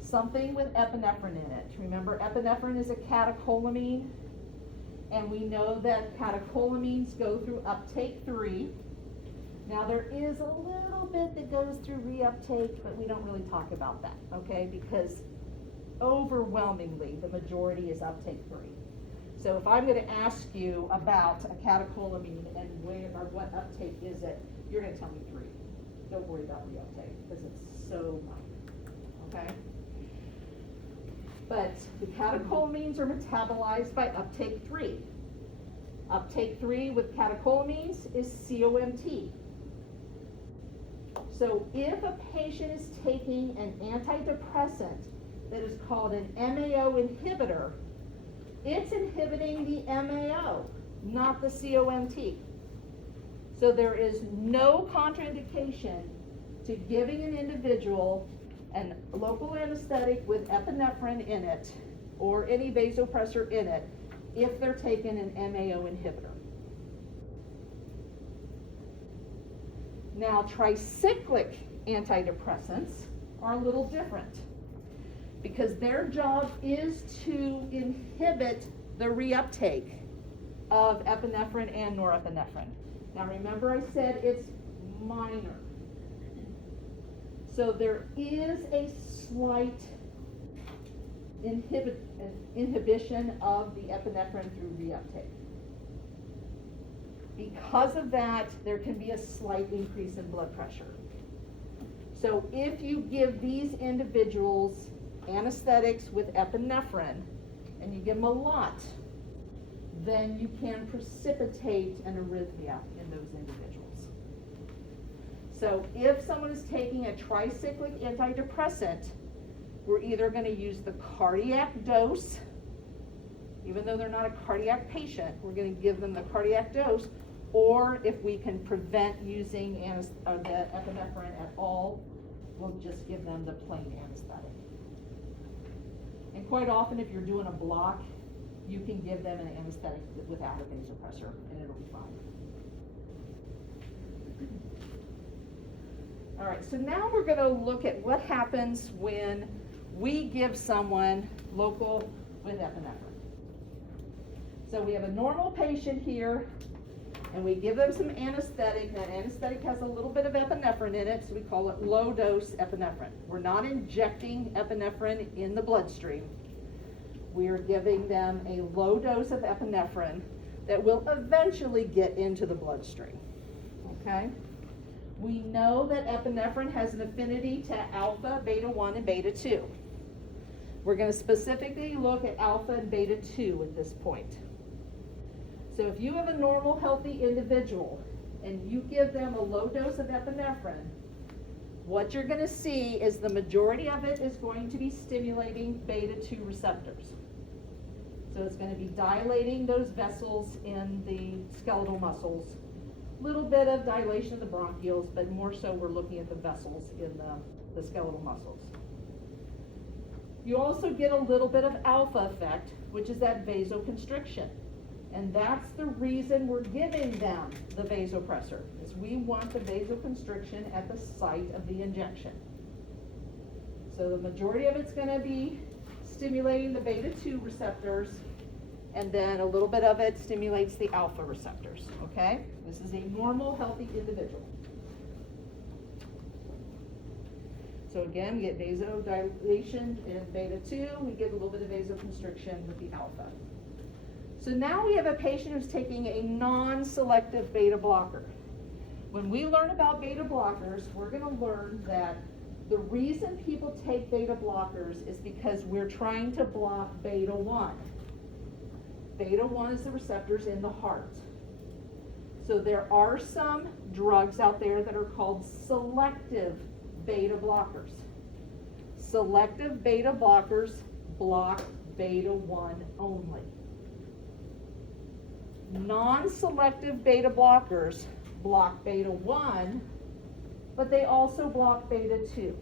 something with epinephrine in it, remember epinephrine is a catecholamine, and we know that catecholamines go through uptake 3. Now there is a little bit that goes through reuptake, but we don't really talk about that, okay? Because overwhelmingly the majority is uptake 3. So if I'm going to ask you about a catecholamine and where or what uptake is it, you're going to tell me 3. Don't worry about reuptake because it's so minor, okay? But the catecholamines are metabolized by uptake 3. Uptake 3 with catecholamines is COMT. So if a patient is taking an antidepressant that is called an MAO inhibitor, it's inhibiting the MAO, not the COMT. So there is no contraindication to giving an individual a local anesthetic with epinephrine in it or any vasopressor in it if they're taking an MAO inhibitor. Now, tricyclic antidepressants are a little different because their job is to inhibit the reuptake of epinephrine and norepinephrine. Now remember I said it's minor. So there is a slight inhibition of the epinephrine through reuptake. Because of that, there can be a slight increase in blood pressure. So if you give these individuals anesthetics with epinephrine, and you give them a lot, then you can precipitate an arrhythmia in those individuals. So if someone is taking a tricyclic antidepressant, we're either going to use the cardiac dose, even though they're not a cardiac patient, we're going to give them the cardiac dose, or if we can prevent using the epinephrine at all, we'll just give them the plain anesthetic. And quite often, if you're doing a block, you can give them an anesthetic without a vasopressor, and it'll be fine. All right, so now we're going to look at what happens when we give someone local with epinephrine. So we have a normal patient here, and we give them some anesthetic. That anesthetic has a little bit of epinephrine in it, so we call it low-dose epinephrine. We're not injecting epinephrine in the bloodstream. We are giving them a low dose of epinephrine that will eventually get into the bloodstream, okay? We know that epinephrine has an affinity to alpha, beta 1, and beta 2. We're going to specifically look at alpha and beta 2 at this point. So if you have a normal, healthy individual and you give them a low dose of epinephrine, what you're going to see is the majority of it is going to be stimulating beta 2 receptors. So it's going to be dilating those vessels in the skeletal muscles. Little bit of dilation of the bronchioles, but more so we're looking at the vessels in the skeletal muscles. You also get a little bit of alpha effect, which is that vasoconstriction. And that's the reason we're giving them the vasopressor, is we want the vasoconstriction at the site of the injection. So the majority of it's going to be stimulating the beta 2 receptors, and then a little bit of it stimulates the alpha receptors, okay? This is a normal, healthy individual. So again, we get vasodilation in beta 2, we get a little bit of vasoconstriction with the alpha. So now we have a patient who's taking a non-selective beta blocker. When we learn about beta blockers, we're going to learn that the reason people take beta blockers is because we're trying to block beta 1. Beta 1 is the receptors in the heart. So there are some drugs out there that are called selective beta blockers. Selective beta blockers block beta 1 only. Non-selective beta blockers block beta 1, but they also block beta 2.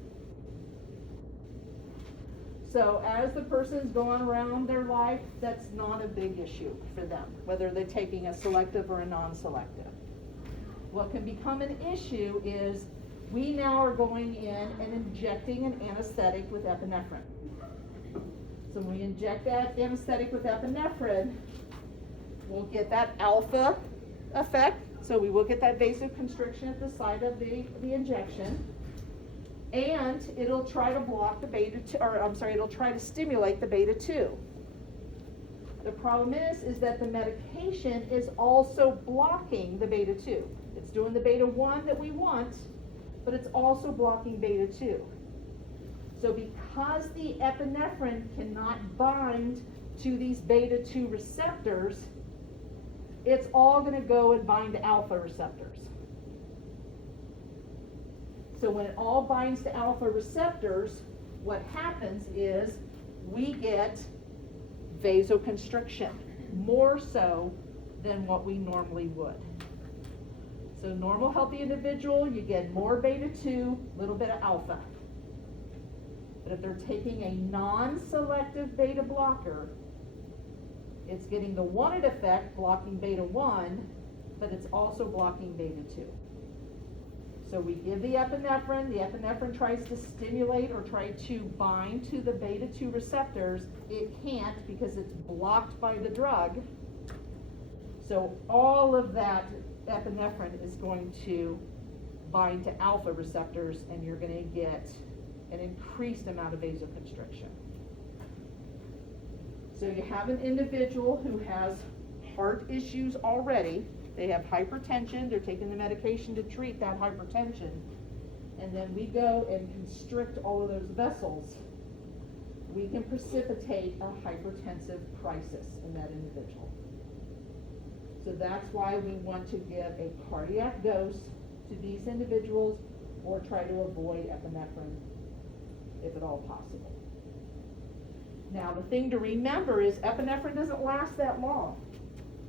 So as the person's going around their life, that's not a big issue for them, whether they're taking a selective or a non-selective. What can become an issue is we now are going in and injecting an anesthetic with epinephrine. So when we inject that anesthetic with epinephrine, we'll get that alpha effect. So we will get that vasoconstriction at the site of the injection. And it'll try to block the beta 2, it'll try to stimulate the beta 2. The problem is that the medication is also blocking the beta 2. It's doing the beta 1 that we want, but it's also blocking beta 2. So because the epinephrine cannot bind to these beta 2 receptors, it's all going to go and bind to alpha receptors. So when it all binds to alpha receptors, what happens is we get vasoconstriction, more so than what we normally would. So normal healthy individual, you get more beta 2, little bit of alpha. But if they're taking a non-selective beta blocker, it's getting the wanted effect, blocking beta 1, but it's also blocking beta 2. So we give the epinephrine tries to stimulate or try to bind to the beta 2 receptors. It can't because it's blocked by the drug. So all of that epinephrine is going to bind to alpha receptors, and you're going to get an increased amount of vasoconstriction. So you have an individual who has heart issues already. They have hypertension, they're taking the medication to treat that hypertension, and then we go and constrict all of those vessels. We can precipitate a hypertensive crisis in that individual. So that's why we want to give a cardiac dose to these individuals, or try to avoid epinephrine if at all possible. Now the thing to remember is epinephrine doesn't last that long.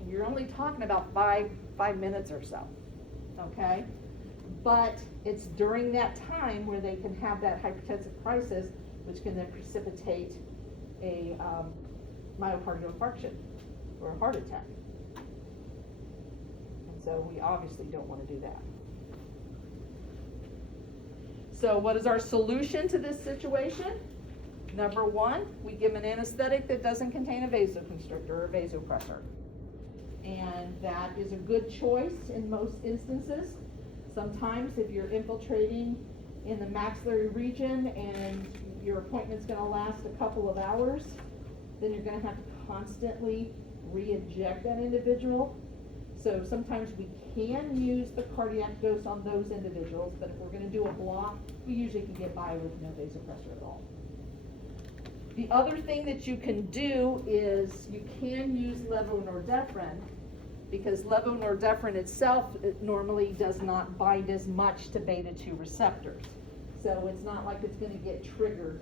You're only talking about five minutes or so, okay? But it's during that time where they can have that hypertensive crisis, which can then precipitate a myocardial infarction or a heart attack. And so we obviously don't want to do that. So what is our solution to this situation? Number one, we give an anesthetic that doesn't contain a vasoconstrictor or a vasopressor. And that is a good choice in most instances. Sometimes if you're infiltrating in the maxillary region and your appointment's going to last a couple of hours, then you're going to have to constantly re-inject that individual. So sometimes we can use the cardiac dose on those individuals, but if we're going to do a block, we usually can get by with no vasopressor at all. The other thing that you can do is you can use levonorepinephrine, because levonorepinephrine itself normally does not bind as much to beta 2 receptors. So it's not like it's going to get triggered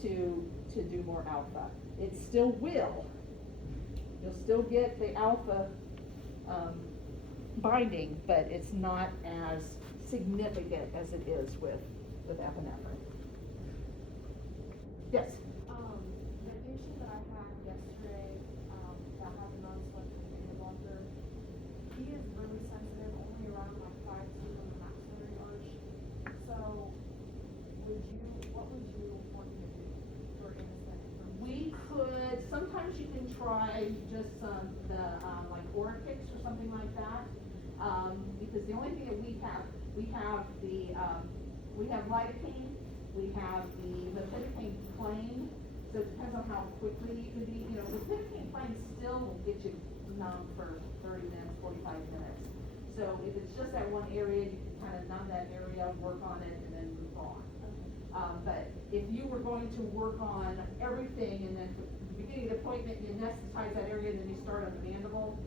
to do more alpha. It still will. You'll still get the alpha binding, but it's not as significant as it is with epinephrine. Yes? The patient that I had yesterday, that had a non-selective beta blocker, he is really sensitive, only around like 5'2" on the maxillary arch. So, what would you want me to do for anesthetic? We could, sometimes you can try just like Oracix or something like that, because the only thing that we have lidocaine, we have the lidocaine plain, so it depends on how quickly you can be, lidocaine plain still will get you numb for 30 minutes, 45 minutes. So if it's just that one area, you can kind of numb that area, work on it, and then move on. But if you were going to work on everything and then at the beginning of the appointment you anesthetize that area and then you start on the mandible,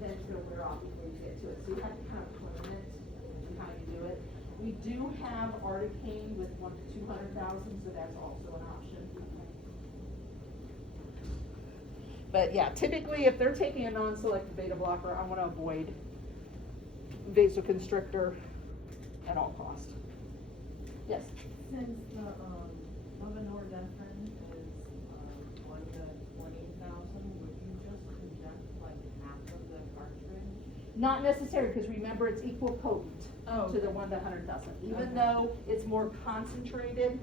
then it's going to wear off before you get to it. So you have to kind of plan it and how you do it. We do have articaine with 1 to 200,000, so that's also an option. But yeah, typically if they're taking a non-selective beta blocker, I want to avoid vasoconstrictor at all costs. Yes? Since the levonorepinephrine is 1 to 20,000, would you just inject like half of the cartridge? Not necessary, because remember it's equal potent to the 1 to 100,000. Even though it's more concentrated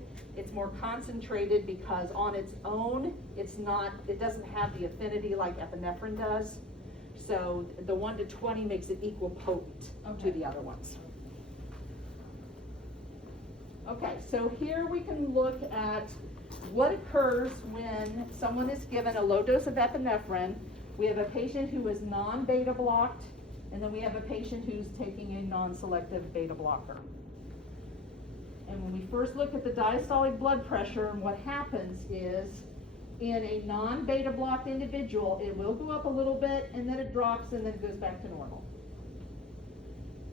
because on its own, it doesn't have the affinity like epinephrine does. So the 1 to 20 makes it equal potent to the other ones. Okay, so here we can look at what occurs when someone is given a low dose of epinephrine. We have a patient who is non-beta blocked, and then we have a patient who's taking a non-selective beta blocker. And when we first look at the diastolic blood pressure, what happens is in a non-beta blocked individual, it will go up a little bit, and then it drops, and then it goes back to normal.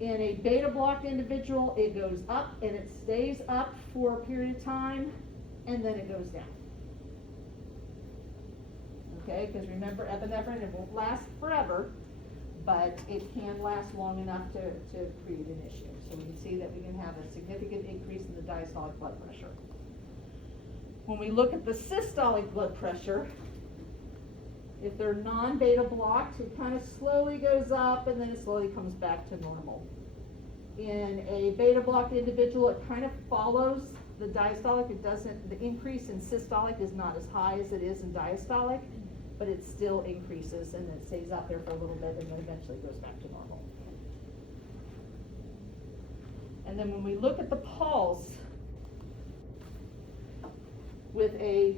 In a beta blocked individual, it goes up and it stays up for a period of time, and then it goes down. Okay, because remember epinephrine, it won't last forever. but it can last long enough to create an issue. So we can see that we can have a significant increase in the diastolic blood pressure. When we look at the systolic blood pressure, if they're non-beta blocked, it kind of slowly goes up and then it slowly comes back to normal. In a beta blocked individual, it kind of follows the diastolic. The increase in systolic is not as high as it is in diastolic, but it still increases and it stays out there for a little bit and then eventually goes back to normal. And then when we look at the pulse, with a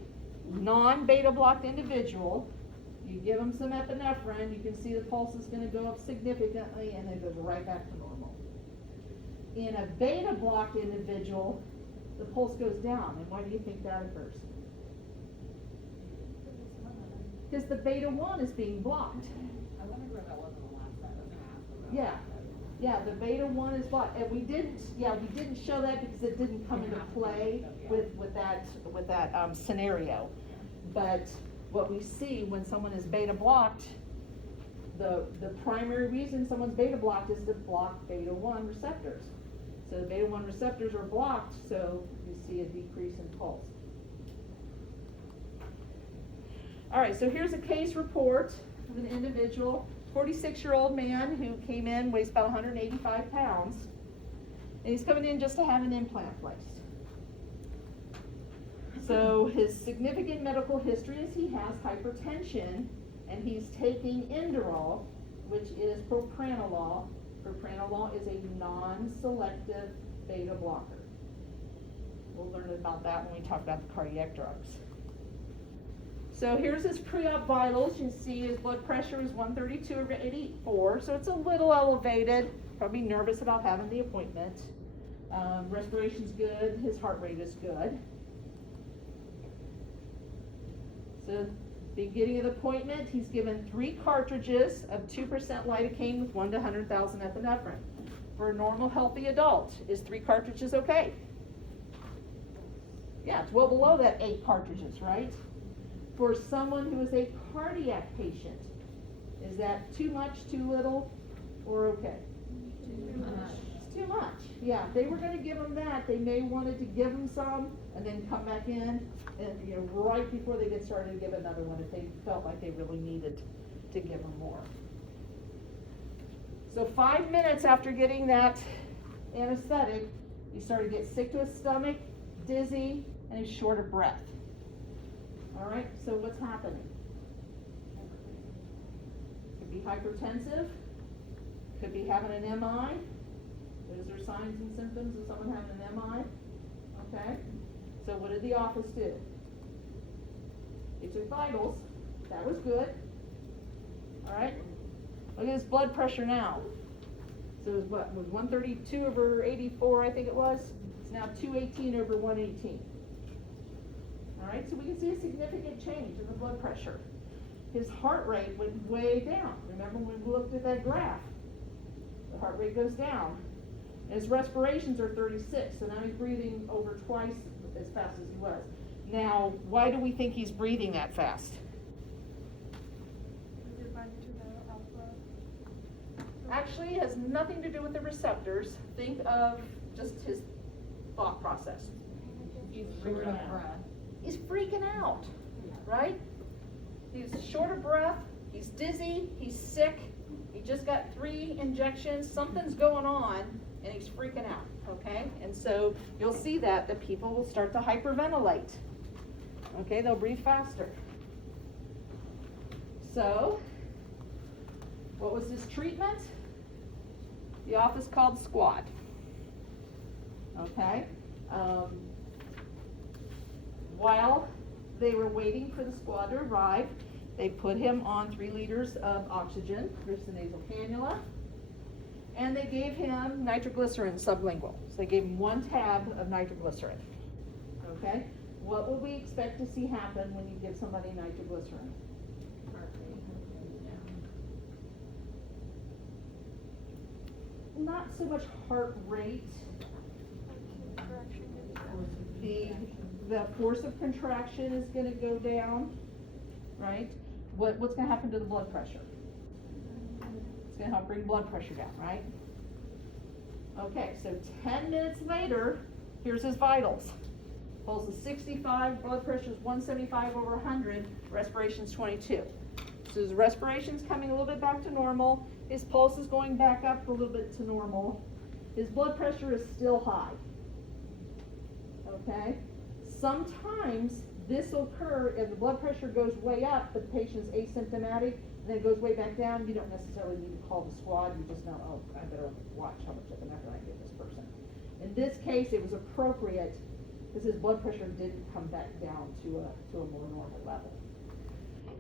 non-beta blocked individual, you give them some epinephrine, you can see the pulse is going to go up significantly and then goes right back to normal. In a beta blocked individual, the pulse goes down. And why do you think that occurs? Because the beta 1 is being blocked. I wondered where that was on the last slide, I was gonna ask about Yeah. Yeah, the beta 1 is blocked, and we didn't show that because it didn't come into play with that scenario. But what we see when someone is beta blocked, the primary reason someone's beta blocked is to block beta 1 receptors. So the beta 1 receptors are blocked, so you see a decrease in pulse. All right, so here's a case report of an individual, 46-year-old man who came in, weighs about 185 pounds, and he's coming in just to have an implant placed. So his significant medical history is he has hypertension, and he's taking Inderol, which is propranolol. Propranolol is a non-selective beta blocker. We'll learn about that when we talk about the cardiac drugs. So here's his pre-op vitals. You see his blood pressure is 132/84, so it's a little elevated. Probably nervous about having the appointment. Respiration's good. His heart rate is good. So beginning of the appointment, he's given 3 cartridges of 2% lidocaine with 1 to 100,000 epinephrine. For a normal, healthy adult, is 3 cartridges okay? Yeah, it's well below that 8 cartridges, right? For someone who is a cardiac patient, is that too much, too little, or okay? Too much. It's too much. Yeah, if they were going to give them that, they may wanted to give them some and then come back in and right before they get started, give another one if they felt like they really needed to give them more. So 5 minutes after getting that anesthetic, he started to get sick to his stomach, dizzy, and he's short of breath. All right, so what's happening? Could be hypertensive, could be having an MI. Those are signs and symptoms of someone having an MI. Okay, so what did the office do? They took vitals. That was good. All right, look at his blood pressure now. So it was what? It was 132/84, I think it was. It's now 218/118. All right, so we can see a significant change in the blood pressure. His heart rate went way down. Remember when we looked at that graph? The heart rate goes down. And his respirations are 36, so now he's breathing over twice as fast as he was. Now, why do we think he's breathing that fast? Actually, it has nothing to do with the receptors. Think of just his thought process. He's short of breath. He's freaking out, right? He's short of breath, he's dizzy, he's sick, he just got 3 injections, something's going on, and he's freaking out, okay? And so you'll see that the people will start to hyperventilate, okay? They'll breathe faster. So, what was his treatment? The office called squad, okay? While they were waiting for the squad to arrive, they put him on 3 liters of oxygen, there's the nasal cannula, and they gave him nitroglycerin sublingual. So they gave him 1 tab of nitroglycerin. Okay? What would we expect to see happen when you give somebody nitroglycerin? Not so much heart rate. The force of contraction is going to go down, right? What's going to happen to the blood pressure? It's It's gonna help bring blood pressure down, right? Okay, so 10 minutes later, here's his vitals. Pulse is 65, blood pressure is 175 over 100, respiration's 22. So his respiration's coming a little bit back to normal, his pulse is going back up a little bit to normal, his blood pressure is still high. Okay? Sometimes this will occur if the blood pressure goes way up, but the patient's asymptomatic, and then it goes way back down. You don't necessarily need to call the squad, you just know, oh, I better watch how much epinephrine I give this person. In this case, it was appropriate because his blood pressure didn't come back down to a more normal level.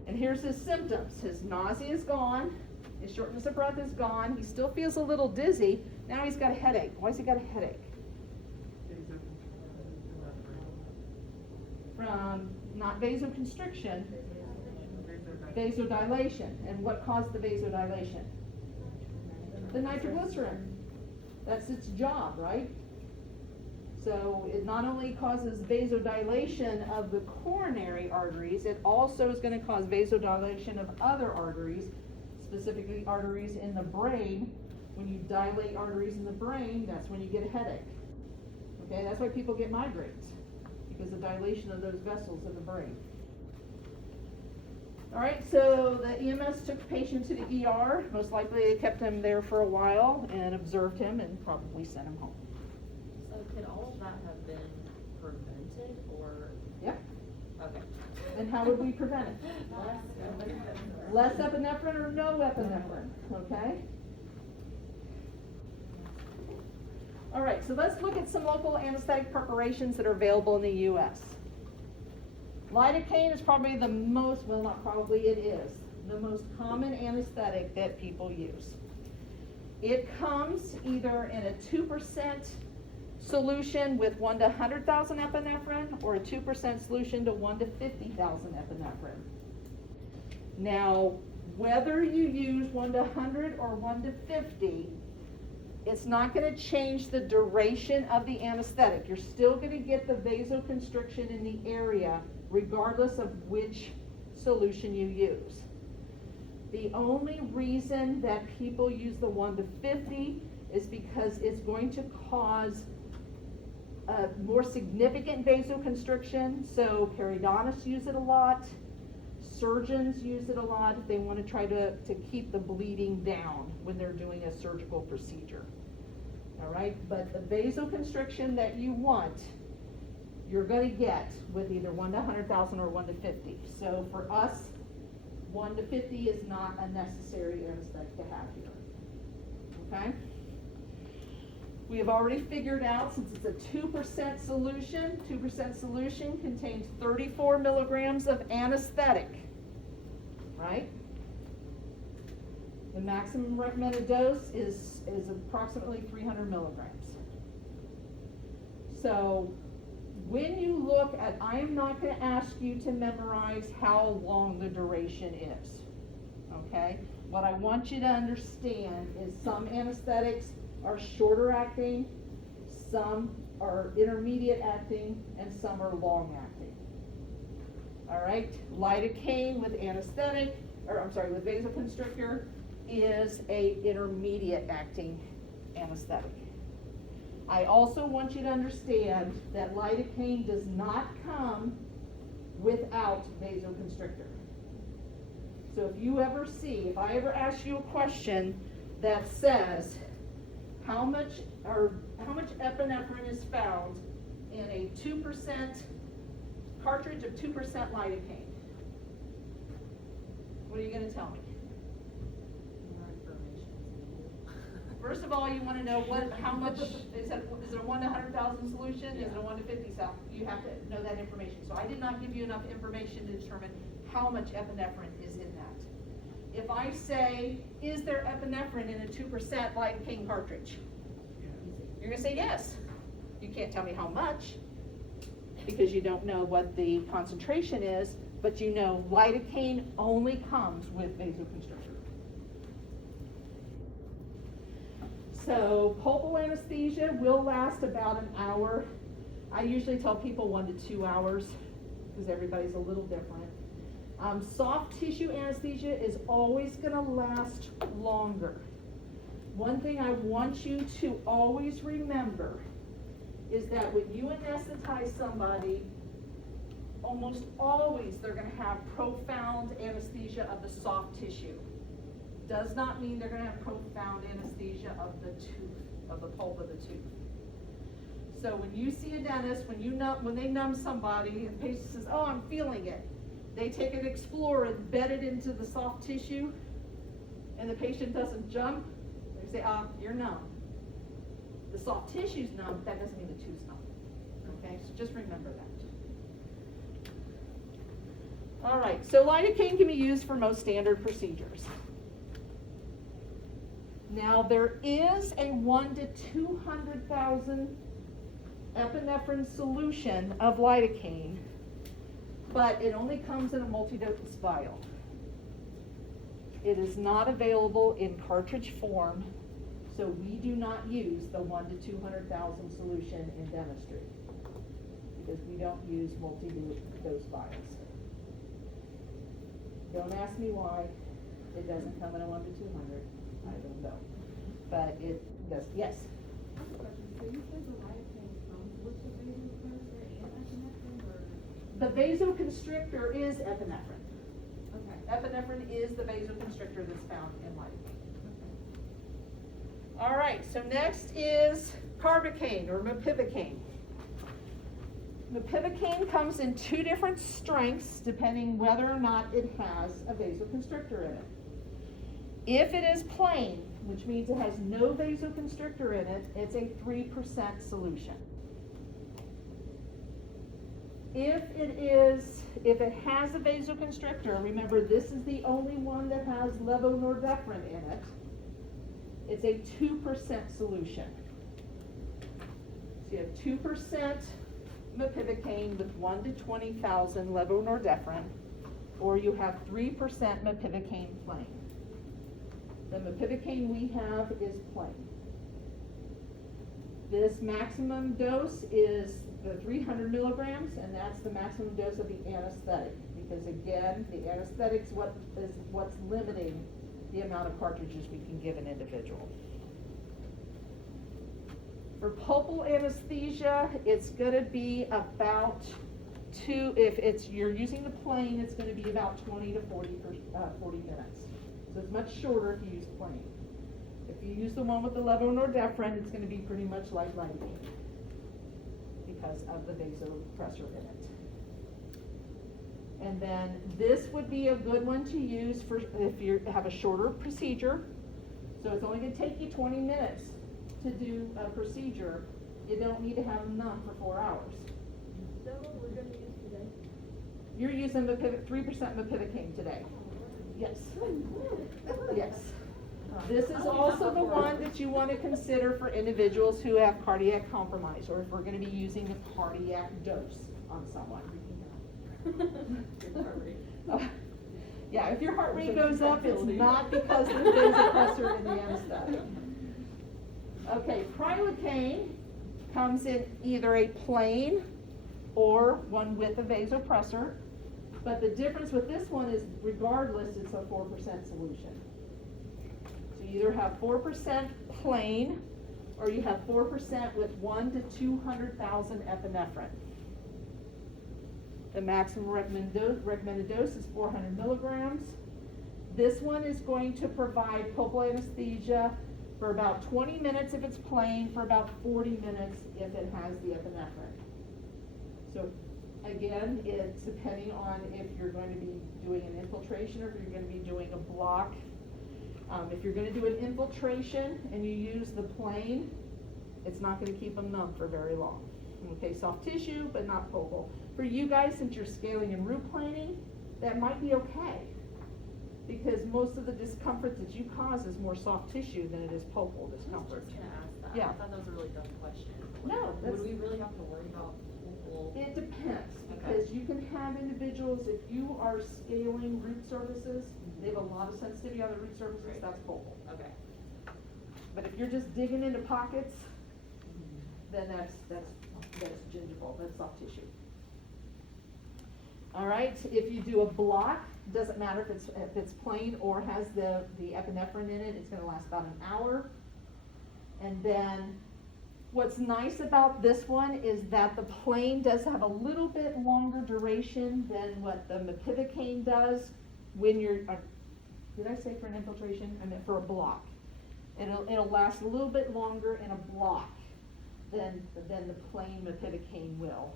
And here's his symptoms. His nausea is gone, his shortness of breath is gone, he still feels a little dizzy, now he's got a headache. Why has he got a headache? From not vasoconstriction, vasodilation. And what caused the vasodilation? The nitroglycerin. That's its job, right? So it not only causes vasodilation of the coronary arteries, it also is going to cause vasodilation of other arteries, specifically arteries in the brain. When you dilate arteries in the brain, that's when you get a headache. Okay, that's why people get migraines, because of dilation of those vessels in the brain. All right, so the EMS took the patient to the ER. Most likely they kept him there for a while and observed him and probably sent him home. So could all of that have been prevented, or? Yep. Okay. And how would we prevent it? Less epinephrine or no epinephrine, okay? All right, so let's look at some local anesthetic preparations that are available in the U.S. Lidocaine is probably the most, well, not probably, it is the most common anesthetic that people use. It comes either in a 2% solution with 1 to 100,000 epinephrine or a 2% solution to 1 to 50,000 epinephrine. Now, whether you use 1 to 100 or 1 to 50, it's not going to change the duration of the anesthetic. You're still going to get the vasoconstriction in the area regardless of which solution you use. The only reason that people use the 1 to 50 is because it's going to cause a more significant vasoconstriction. So periodontists use it a lot. Surgeons use it a lot if they want to try to keep the bleeding down when they're doing a surgical procedure. All right, but the vasoconstriction that you want, you're going to get with either 1 to 100,000 or 1 to 50. So for us, 1 to 50 is not a necessary anesthetic to have here. Okay? We have already figured out, since it's a 2% solution contains 34 milligrams of anesthetic, right? The maximum recommended dose is approximately 300 milligrams. So when you look at, I am not going to ask you to memorize how long the duration is, okay? What I want you to understand is some anesthetics are shorter acting, some are intermediate acting, and some are long acting. All right, lidocaine with anesthetic, with vasoconstrictor is a intermediate acting anesthetic. I also want you to understand that lidocaine does not come without vasoconstrictor. So if I ever ask you a question that says, how much epinephrine is found in a 2% cartridge of 2% lidocaine? What are you going to tell me? More information is needed. First of all, you want to know how much, is it a 1 to 100,000 solution? Is it a 1 to 50,000? You have to know that information. So I did not give you enough information to determine how much epinephrine is in that. If I say, is there epinephrine in a 2% lidocaine cartridge? You're going to say yes. You can't tell me how much because you don't know what the concentration is, but you know lidocaine only comes with vasoconstrictor. So pulpal anesthesia will last about an hour. I usually tell people 1 to 2 hours because everybody's a little different. Soft tissue anesthesia is always going to last longer. One thing I want you to always remember is that when you anesthetize somebody, almost always they're gonna have profound anesthesia of the soft tissue. Does not mean they're gonna have profound anesthesia of the tooth, of the pulp of the tooth. So when you see a dentist, when they numb somebody and the patient says, oh, I'm feeling it, they take an Explorer and bed it into the soft tissue, and the patient doesn't jump, they say, you're numb. The soft tissue's numb, but that doesn't mean the tooth's numb. Okay, so just remember that. All right, so lidocaine can be used for most standard procedures. Now there is a 1 to 200,000 epinephrine solution of lidocaine, but it only comes in a multi-dose vial. It is not available in cartridge form, so we do not use the 1 to 200,000 solution in dentistry because we don't use multi-dose vials. Don't ask me why it doesn't come in a 1 to 200. I don't know, but it does. Yes. So you said the lidocaine comes with the vasopressor and epinephrine, or? The vasoconstrictor is epinephrine. Okay. Epinephrine is the vasoconstrictor that's found in lidocaine. All right, so next is carbocaine or mepivacaine. Mepivacaine comes in 2 different strengths depending whether or not it has a vasoconstrictor in it. If it is plain, which means it has no vasoconstrictor in it, it's a 3% solution. If it has a vasoconstrictor, remember this is the only one that has levonorepinephrine in it, it's a 2% solution. So you have 2% mepivacaine with 1 to 20,000 levonorepinephrine, or you have 3% mepivacaine plain. The mepivacaine we have is plain. This maximum dose is the 300 milligrams, and that's the maximum dose of the anesthetic. Because again, the anesthetic's what's limiting the amount of cartridges we can give an individual. For pulpal anesthesia, it's going to be about if you're using the plain, it's going to be about 20 to 40 minutes. So it's much shorter if you use plain. If you use the one with the levonorepinephrine, it's going to be pretty much like lidocaine because of the vasopressor in it. And then this would be a good one to use for if you have a shorter procedure. So it's only going to take you 20 minutes to do a procedure. You don't need to have them numb for 4 hours. Is that what we're gonna use today? You're using 3% mepivacaine today. Yes. Yes. This is also the one that you want to consider for individuals who have cardiac compromise, or if we're going to be using the cardiac dose on someone. Yeah, if your heart rate goes up, it's not because of the vasopressor in the anesthetic. Okay, prilocaine comes in either a plain or one with a vasopressor, but the difference with this one is regardless, it's a 4% solution. So you either have 4% plain or you have 4% with 1 to 200,000 epinephrine. The maximum recommended dose is 400 milligrams. This one is going to provide pulpal anesthesia for about 20 minutes if it's plain, for about 40 minutes if it has the epinephrine. So again, it's depending on if you're going to be doing an infiltration or if you're going to be doing a block. If you're going to do an infiltration and you use the plain, it's not going to keep them numb for very long. Okay, soft tissue, but not pulpal. For you guys, since you're scaling and root planing, that might be okay. Because most of the discomfort that you cause is more soft tissue than it is pulpal discomfort. I was just gonna ask that. Yeah. I thought that was a really dumb question. Would No, that's- we really have to worry about pulpal? It depends, because you can have individuals, if you are scaling root surfaces, they have a lot of sensitivity on the root surfaces, Right. that's pulpal. Okay. But if you're just digging into pockets, then that's gingival, that's soft tissue. All right, if you do a block, doesn't matter if it's plain or has the epinephrine in it, it's gonna last about an hour. And then what's nice about this one is that the plane does have a little bit longer duration than what the mepivacaine does when you're, did I say for an infiltration? I meant for a block. It'll last a little bit longer in a block than the plain mepivacaine will.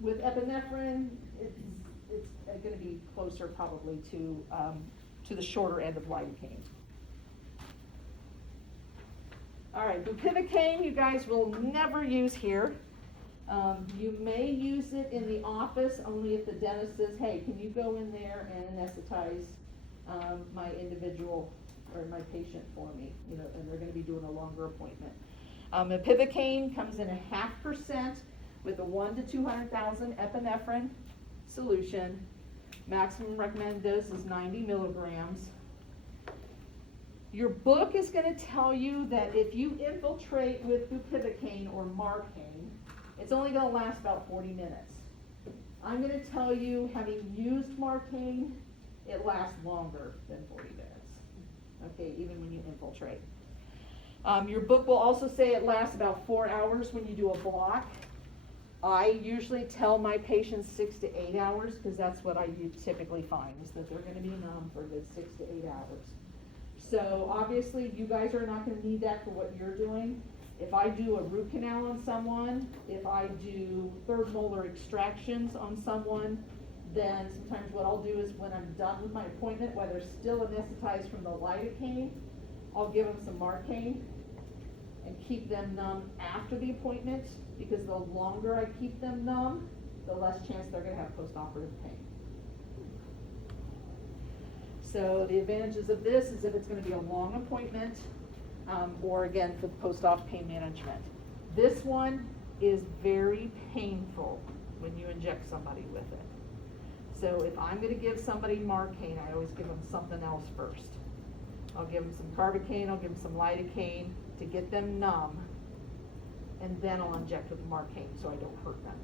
With epinephrine, it's going to be closer probably to the shorter end of lidocaine. All right, bupivacaine you guys will never use here. You may use it in the office only if the dentist says, hey, can you go in there and anesthetize my individual or my patient for me, you know, and they're going to be doing a longer appointment. Bupivacaine comes in 0.5% with a 1 to 200,000 epinephrine solution. Maximum recommended dose is 90 milligrams. Your book is going to tell you that if you infiltrate with bupivacaine or Marcaine, it's only going to last about 40 minutes. I'm going to tell you, having used Marcaine, it lasts longer than 40 minutes. Okay, even when you infiltrate. Your book will also say it lasts about 4 hours when you do a block. I usually tell my patients 6 to 8 hours because that's what I typically find, is that they're going to be numb for a good 6 to 8 hours. So obviously you guys are not going to need that for what you're doing. If I do a root canal on someone, if I do third molar extractions on someone, then sometimes what I'll do is when I'm done with my appointment, while they're still anesthetized from the lidocaine, I'll give them some Marcaine and keep them numb after the appointment, because the longer I keep them numb, the less chance they're going to have post-operative pain. So the advantages of this is if it's going to be a long appointment, or again for post-op pain management. This one is very painful when you inject somebody with it. So if I'm going to give somebody Marcaine, I always give them something else first. I'll give them some carbocaine, I'll give them some lidocaine to get them numb, and then I'll inject with Marcaine so I don't hurt them.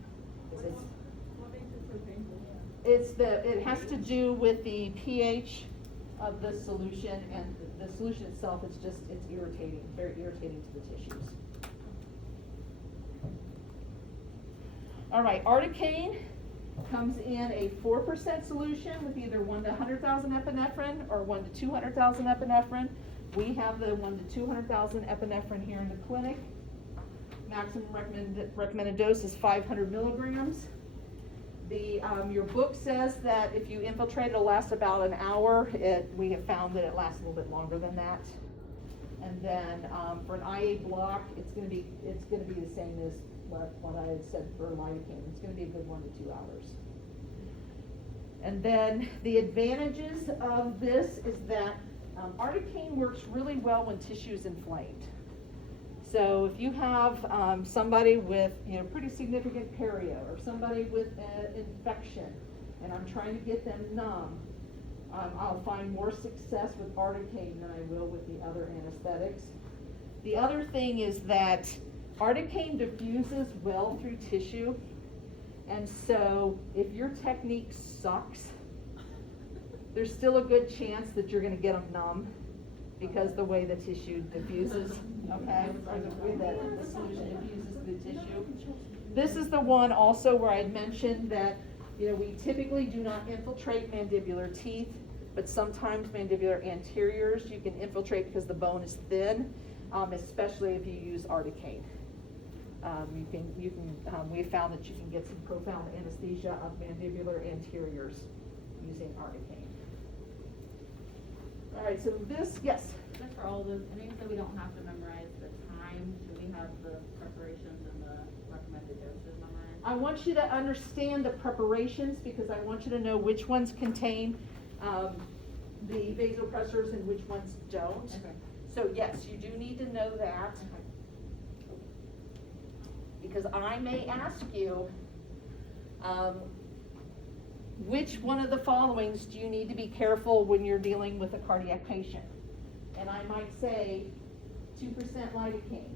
What makes it so painful? It has to do with the pH of the solution, and the solution itself is just, it's irritating, very irritating to the tissues. All right, Articaine comes in a 4% solution with either 1 to 100,000 epinephrine or 1 to 200,000 epinephrine. We have the 1 to 200,000 epinephrine here in the clinic. Maximum recommended dose is 500 milligrams. Your book says that if you infiltrate, it'll last about an hour. We have found that it lasts a little bit longer than that. And then for an IA block, it's going to be the same as what I had said for lidocaine. It's going to be a good 1 to 2 hours. And then the advantages of this is that Articaine works really well when tissue is inflamed. So if you have somebody with pretty significant perio, or somebody with an infection, and I'm trying to get them numb, I'll find more success with Articaine than I will with the other anesthetics. The other thing is that Articaine diffuses well through tissue, and so if your technique sucks, there's still a good chance that you're going to get them numb because the way the tissue diffuses, okay? Or the way that the solution diffuses through the tissue. This is the one also where I had mentioned that we typically do not infiltrate mandibular teeth, but sometimes mandibular anteriors you can infiltrate because the bone is thin, especially if you use Articaine. We have found that you can get some profound anesthesia of mandibular anteriors using Articaine. All right, so this, yes? Just for all those, I know you said we don't have to memorize the time, do we have the preparations and the recommended doses memorized? I want you to understand the preparations because I want you to know which ones contain the vasopressors and which ones don't. Okay. So yes, you do need to know that. Okay. Because I may ask you, which one of the followings do you need to be careful when you're dealing with a cardiac patient? And I might say 2% lidocaine,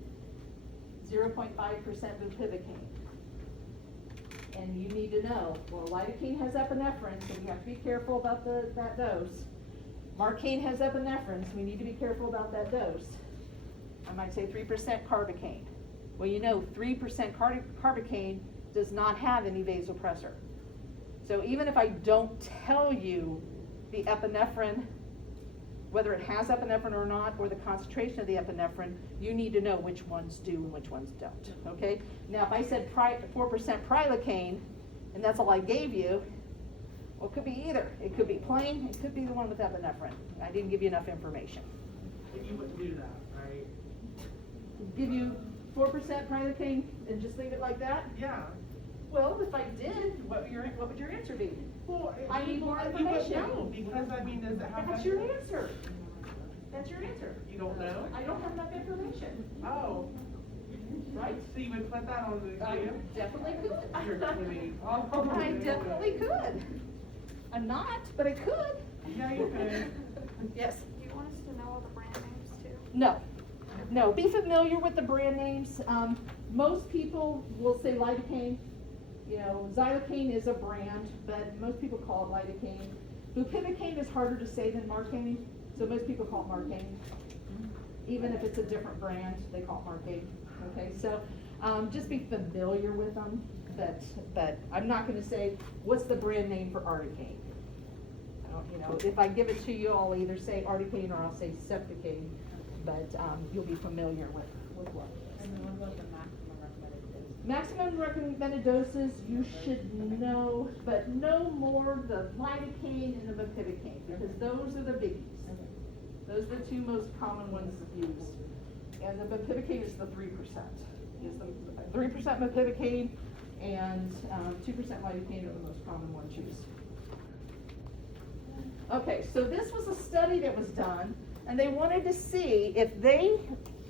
0.5% bupivacaine. And you need to know, well, lidocaine has epinephrine, so you have to be careful about that dose. Marcaine has epinephrine, so we need to be careful about that dose. I might say 3% carbocaine. Well, you know, 3% carbocaine does not have any vasopressor. So even if I don't tell you the epinephrine, whether it has epinephrine or not, or the concentration of the epinephrine, you need to know which ones do and which ones don't, okay? Now, if I said 4% prilocaine, and that's all I gave you, well, it could be either. It could be plain, it could be the one with epinephrine. I didn't give you enough information. And you wouldn't do that, right? Give you 4% prilocaine and just leave it like that? Yeah. Well, if I did, what would your answer be? Well, I need more you wouldn't information. know, because I mean, does it have? That's your answer. That's your answer. You don't know? I don't have enough information, Oh, right? so you would put that on the I exam? definitely You're could. kidding. I definitely could. I'm not, but I could. Yeah, you could. Yes. Do you want us to know all the brand names too? No, be familiar with the brand names. Most people will say lidocaine. You know, xylocaine is a brand, but most people call it lidocaine. Bupivacaine is harder to say than Marcaine, so most people call it Marcaine. Even if it's a different brand, they call it Marcaine. Okay, so just be familiar with them, but I'm not going to say what's the brand name for Articaine. You know, if I give it to you, I'll either say Articaine or I'll say Septicaine, but you'll be familiar with what it is. And then what about the maximum recommended dose? Maximum recommended doses, you should know, but no more the lidocaine and the bupivacaine, because those are the biggies. Those are the two most common ones used. And the bupivacaine is the 3%. Is the 3% bupivacaine and 2% lidocaine are the most common ones used. Okay, so this was a study that was done, and they wanted to see if they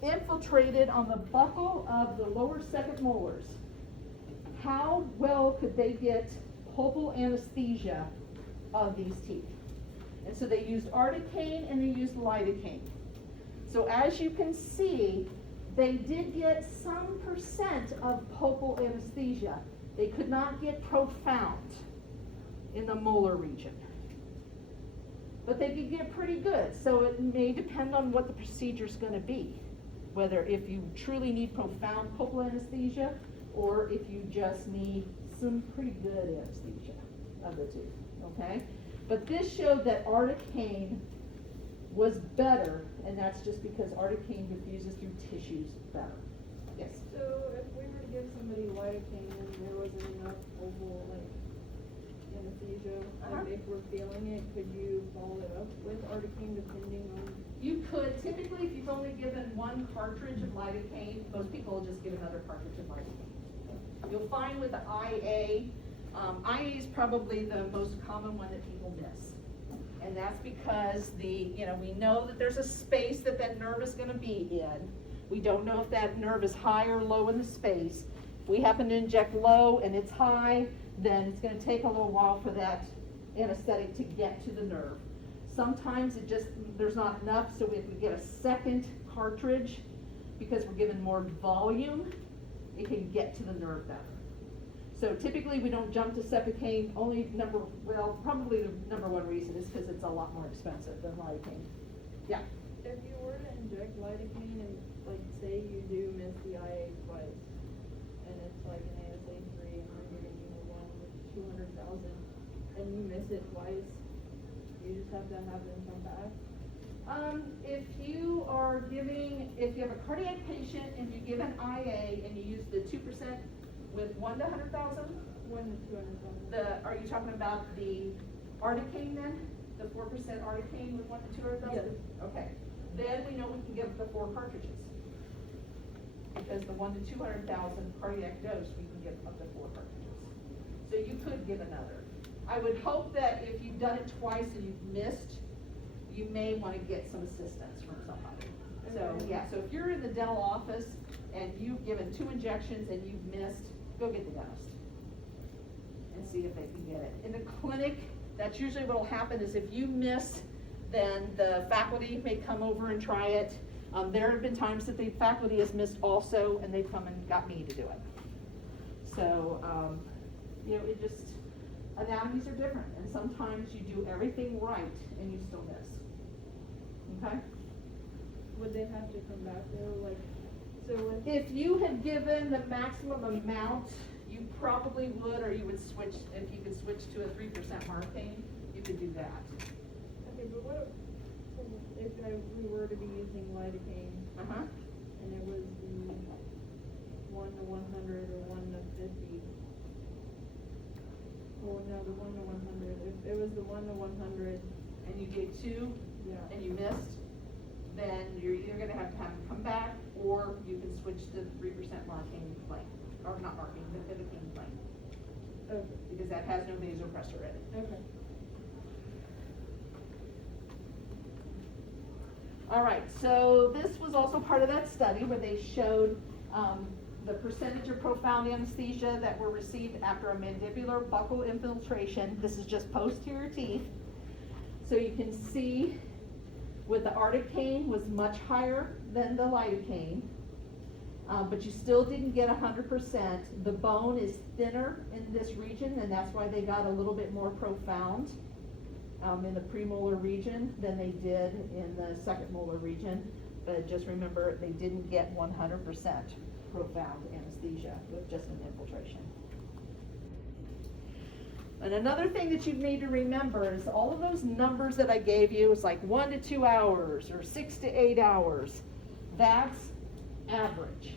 infiltrated on the buccal of the lower second molars, how well could they get pulpal anesthesia of these teeth. And so they used articaine and they used lidocaine. So as you can see, they did get some percent of pulpal anesthesia. They could not get profound in the molar region, but they could get pretty good. So it may depend on what the procedure is going to be, whether if you truly need profound pulpal anesthesia or if you just need some pretty good anesthesia of the tooth, okay? But this showed that articaine was better, and that's just because articaine diffuses through tissues better. Yes? So if we were to give somebody lidocaine and there wasn't enough oval, like, anesthesia, Uh-huh. like if we're feeling it, could you follow it up with articaine depending on? You could. Typically, if you've only given one cartridge of lidocaine, most people will just give another cartridge of lidocaine. You'll find with the IA, IA is probably the most common one that people miss. And that's because we know that there's a space that nerve is gonna be in. We don't know if that nerve is high or low in the space. If we happen to inject low and it's high, then it's gonna take a little while for that anesthetic to get to the nerve. Sometimes there's not enough, so if we get a second cartridge, because we're given more volume, it can get to the nerve better. So typically we don't jump to Sepicaine, probably the number one reason is because it's a lot more expensive than lidocaine. Yeah. If you were to inject lidocaine and, like, say you do miss the IA twice, and it's like an ASA 3 and we're giving you one with 200,000, and you miss it twice, you just have to have them come back? If you have a cardiac patient and you give an IA and you use the 2% with 1 to 100,000, 1 to 200,000. are you talking about the articaine then? The 4% articaine with 1 to 200,000? Yes. Okay. Then we know we can give the 4 cartridges. Because the 1 to 200,000 cardiac dose, we can give up to 4 cartridges. So you could give another. I would hope that if you've done it twice and you've missed, you may want to get some assistance from somebody. So yeah, so if you're in the dental office and you've given 2 injections and you've missed, go get the dentist and see if they can get it. In the clinic, that's usually what will happen is if you miss, then the faculty may come over and try it. There have been times that the faculty has missed also, and they've come and got me to do it. So, it just, anatomies are different, and sometimes you do everything right and you still miss. okay? Would they have to come back though, like, so with, If you had given the maximum amount, you probably would, or you would switch, if you could switch to a 3% marking, you could do that. okay, but what if we were to be using lidocaine Uh-huh. and it was the 1 to 100 or 1 to 50? Well, no, the 1 to 100, if it was the 1 to 100, And you did 2, yeah. and you missed, then you're either gonna have them come back, or you can switch to the 3% marking lane, or not marking, the lidocaine lane, Okay, because that has no vasopressor in it. okay. All right, so this was also part of that study where they showed the percentage of profound anesthesia that were received after a mandibular buccal infiltration. This is just posterior teeth. So you can see with the articaine was much higher than the lidocaine, but you still didn't get 100%. The bone is thinner in this region, and that's why they got a little bit more profound in the premolar region than they did in the second molar region. But just remember, they didn't get 100% profound anesthesia with just an infiltration. And another thing that you need to remember is all of those numbers that I gave you is like 1 to 2 hours or 6 to 8 hours. That's average.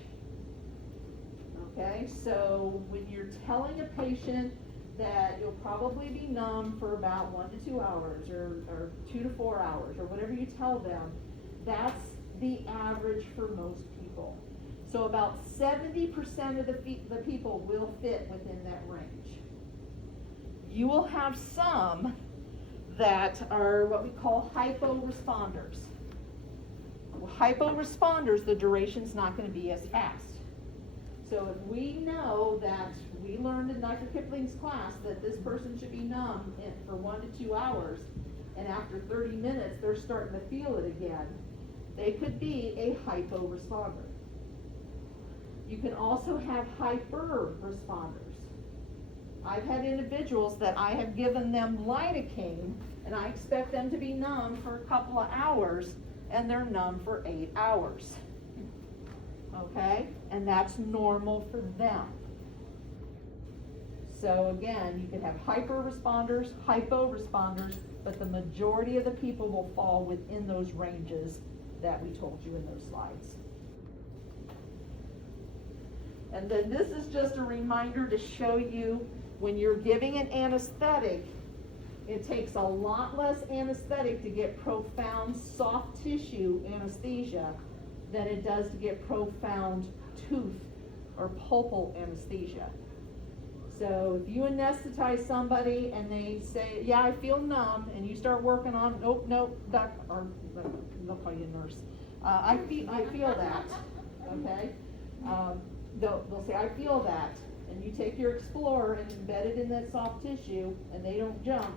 Okay, so when you're telling a patient that you'll probably be numb for about 1 to 2 hours or 2 to 4 hours or whatever you tell them, that's the average for most people. So about 70% of the people will fit within that range. You will have some that are what we call hypo-responders. Hypo-responders, the duration's not going to be as fast. So if we know that we learned in Dr. Kipling's class that this person should be numb for 1 to 2 hours, and after 30 minutes they're starting to feel it again, they could be a hypo-responder. You can also have hyper-responders. I've had individuals that I have given them lidocaine, and I expect them to be numb for a couple of hours, and they're numb for 8 hours. Okay? And that's normal for them. So again, you can have hyper-responders, hypo-responders, but the majority of the people will fall within those ranges that we told you in those slides. And then this is just a reminder to show you when you're giving an anesthetic, it takes a lot less anesthetic to get profound soft tissue anesthesia than it does to get profound tooth or pulpal anesthesia. So if you anesthetize somebody and they say, yeah, I feel numb, and you start working on, nope, doc, or they'll call you a nurse. I feel that, okay? They'll say, I feel that, and you take your Explorer and embed it in that soft tissue, and they don't jump,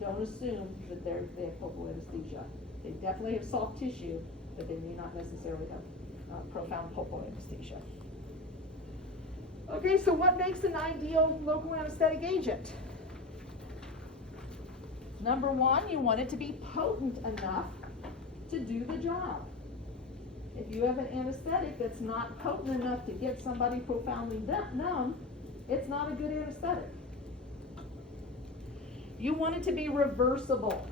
don't assume that they have pulpal anesthesia. They definitely have soft tissue, but they may not necessarily have profound pulpal anesthesia. Okay, so what makes an ideal local anesthetic agent? Number one, you want it to be potent enough to do the job. If you have an anesthetic that's not potent enough to get somebody profoundly numb, it's not a good anesthetic. You want it to be reversible.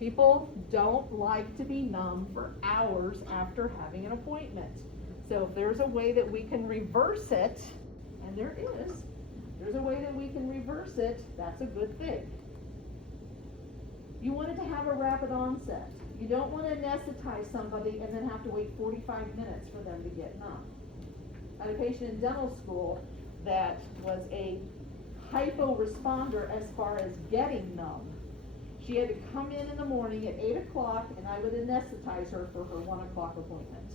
People don't like to be numb for hours after having an appointment. So if there's a way that we can reverse it, and there's a way that we can reverse it, that's a good thing. You want it to have a rapid onset. You don't want to anesthetize somebody and then have to wait 45 minutes for them to get numb. I had a patient in dental school that was a hypo-responder as far as getting numb. She had to come in the morning at 8 o'clock, and I would anesthetize her for her 1 o'clock appointment.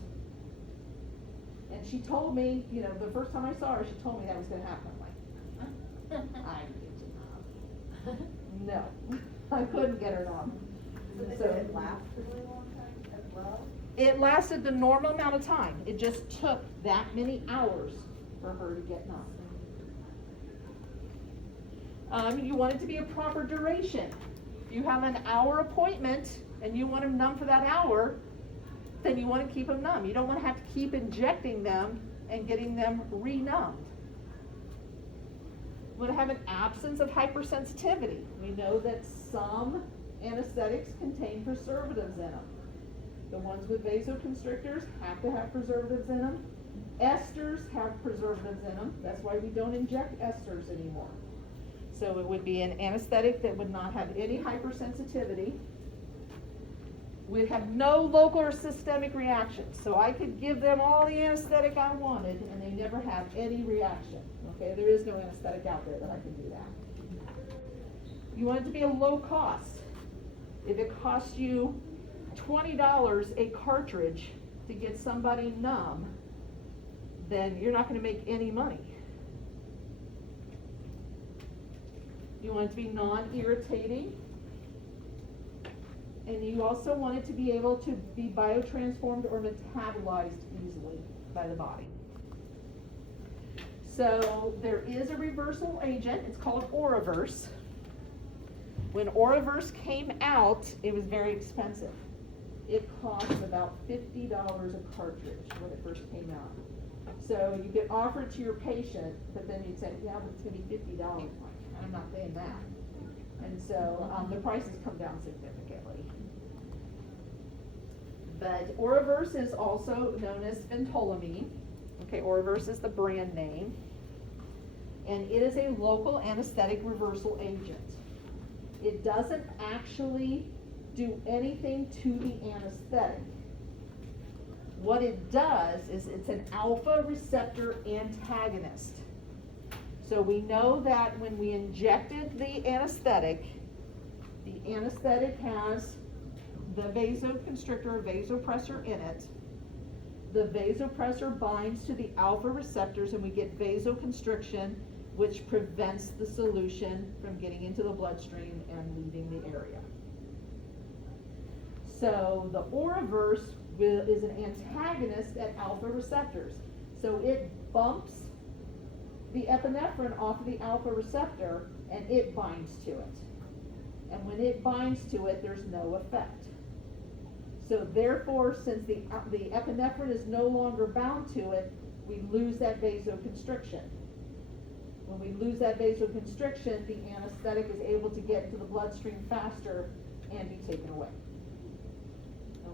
And she told me, the first time I saw her, she told me that was going to happen. I'm like, I get you numb. No, I couldn't get her numb. So did it last a really long time as well? It lasted the normal amount of time. It just took that many hours for her to get numb. You want it to be a proper duration. If you have an hour appointment and you want them numb for that hour, then you want to keep them numb. You don't want to have to keep injecting them and getting them re-numbed. You want to have an absence of hypersensitivity. We know that some anesthetics contain preservatives in them. The ones with vasoconstrictors have to have preservatives in them. Esters have preservatives in them. That's why we don't inject esters anymore. So it would be an anesthetic that would not have any hypersensitivity. We'd have no local or systemic reactions. So I could give them all the anesthetic I wanted and they never have any reaction. Okay, there is no anesthetic out there that I can do that. You want it to be a low cost. If it costs you $20 a cartridge to get somebody numb, then you're not going to make any money. You want it to be non-irritating. And you also want it to be able to be biotransformed or metabolized easily by the body. So there is a reversal agent. It's called Oraverse. When Oraverse came out, it was very expensive. It cost about $50 a cartridge when it first came out. So you could offer it to your patient, but then you'd say, yeah, but it's going to be $50. Like, I'm not paying that. And so the prices come down significantly. But Oraverse is also known as phentolamine. Okay, Oraverse is the brand name. And it is a local anesthetic reversal agent. It doesn't actually do anything to the anesthetic. What it does is it's an alpha receptor antagonist. So we know that when we injected the anesthetic has the vasoconstrictor or vasopressor in it. The vasopressor binds to the alpha receptors and we get vasoconstriction, which prevents the solution from getting into the bloodstream and leaving the area. So the Oraverse is an antagonist at alpha receptors. So it bumps the epinephrine off of the alpha receptor and it binds to it. And when it binds to it, there's no effect. So therefore, since the epinephrine is no longer bound to it, we lose that vasoconstriction. When we lose that vasoconstriction, the anesthetic is able to get into the bloodstream faster and be taken away.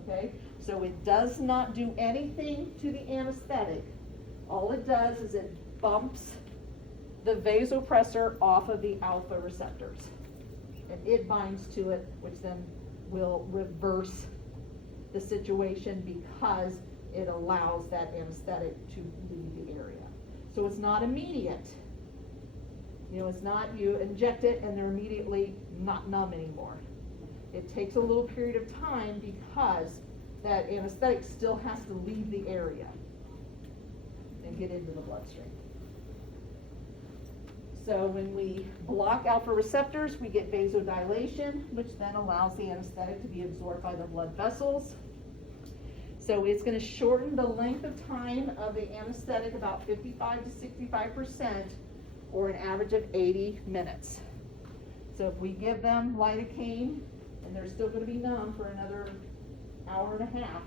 Okay? So it does not do anything to the anesthetic. All it does is it bumps the vasopressor off of the alpha receptors. And it binds to it, which then will reverse the situation because it allows that anesthetic to leave the area. So it's not immediate. You know, it's not you inject it and they're immediately not numb anymore. It takes a little period of time because that anesthetic still has to leave the area and get into the bloodstream. So when we block alpha receptors, we get vasodilation, which then allows the anesthetic to be absorbed by the blood vessels. So it's going to shorten the length of time of the anesthetic about 55 to 65%, or an average of 80 minutes. So if we give them lidocaine, and they're still going to be numb for another hour and a half,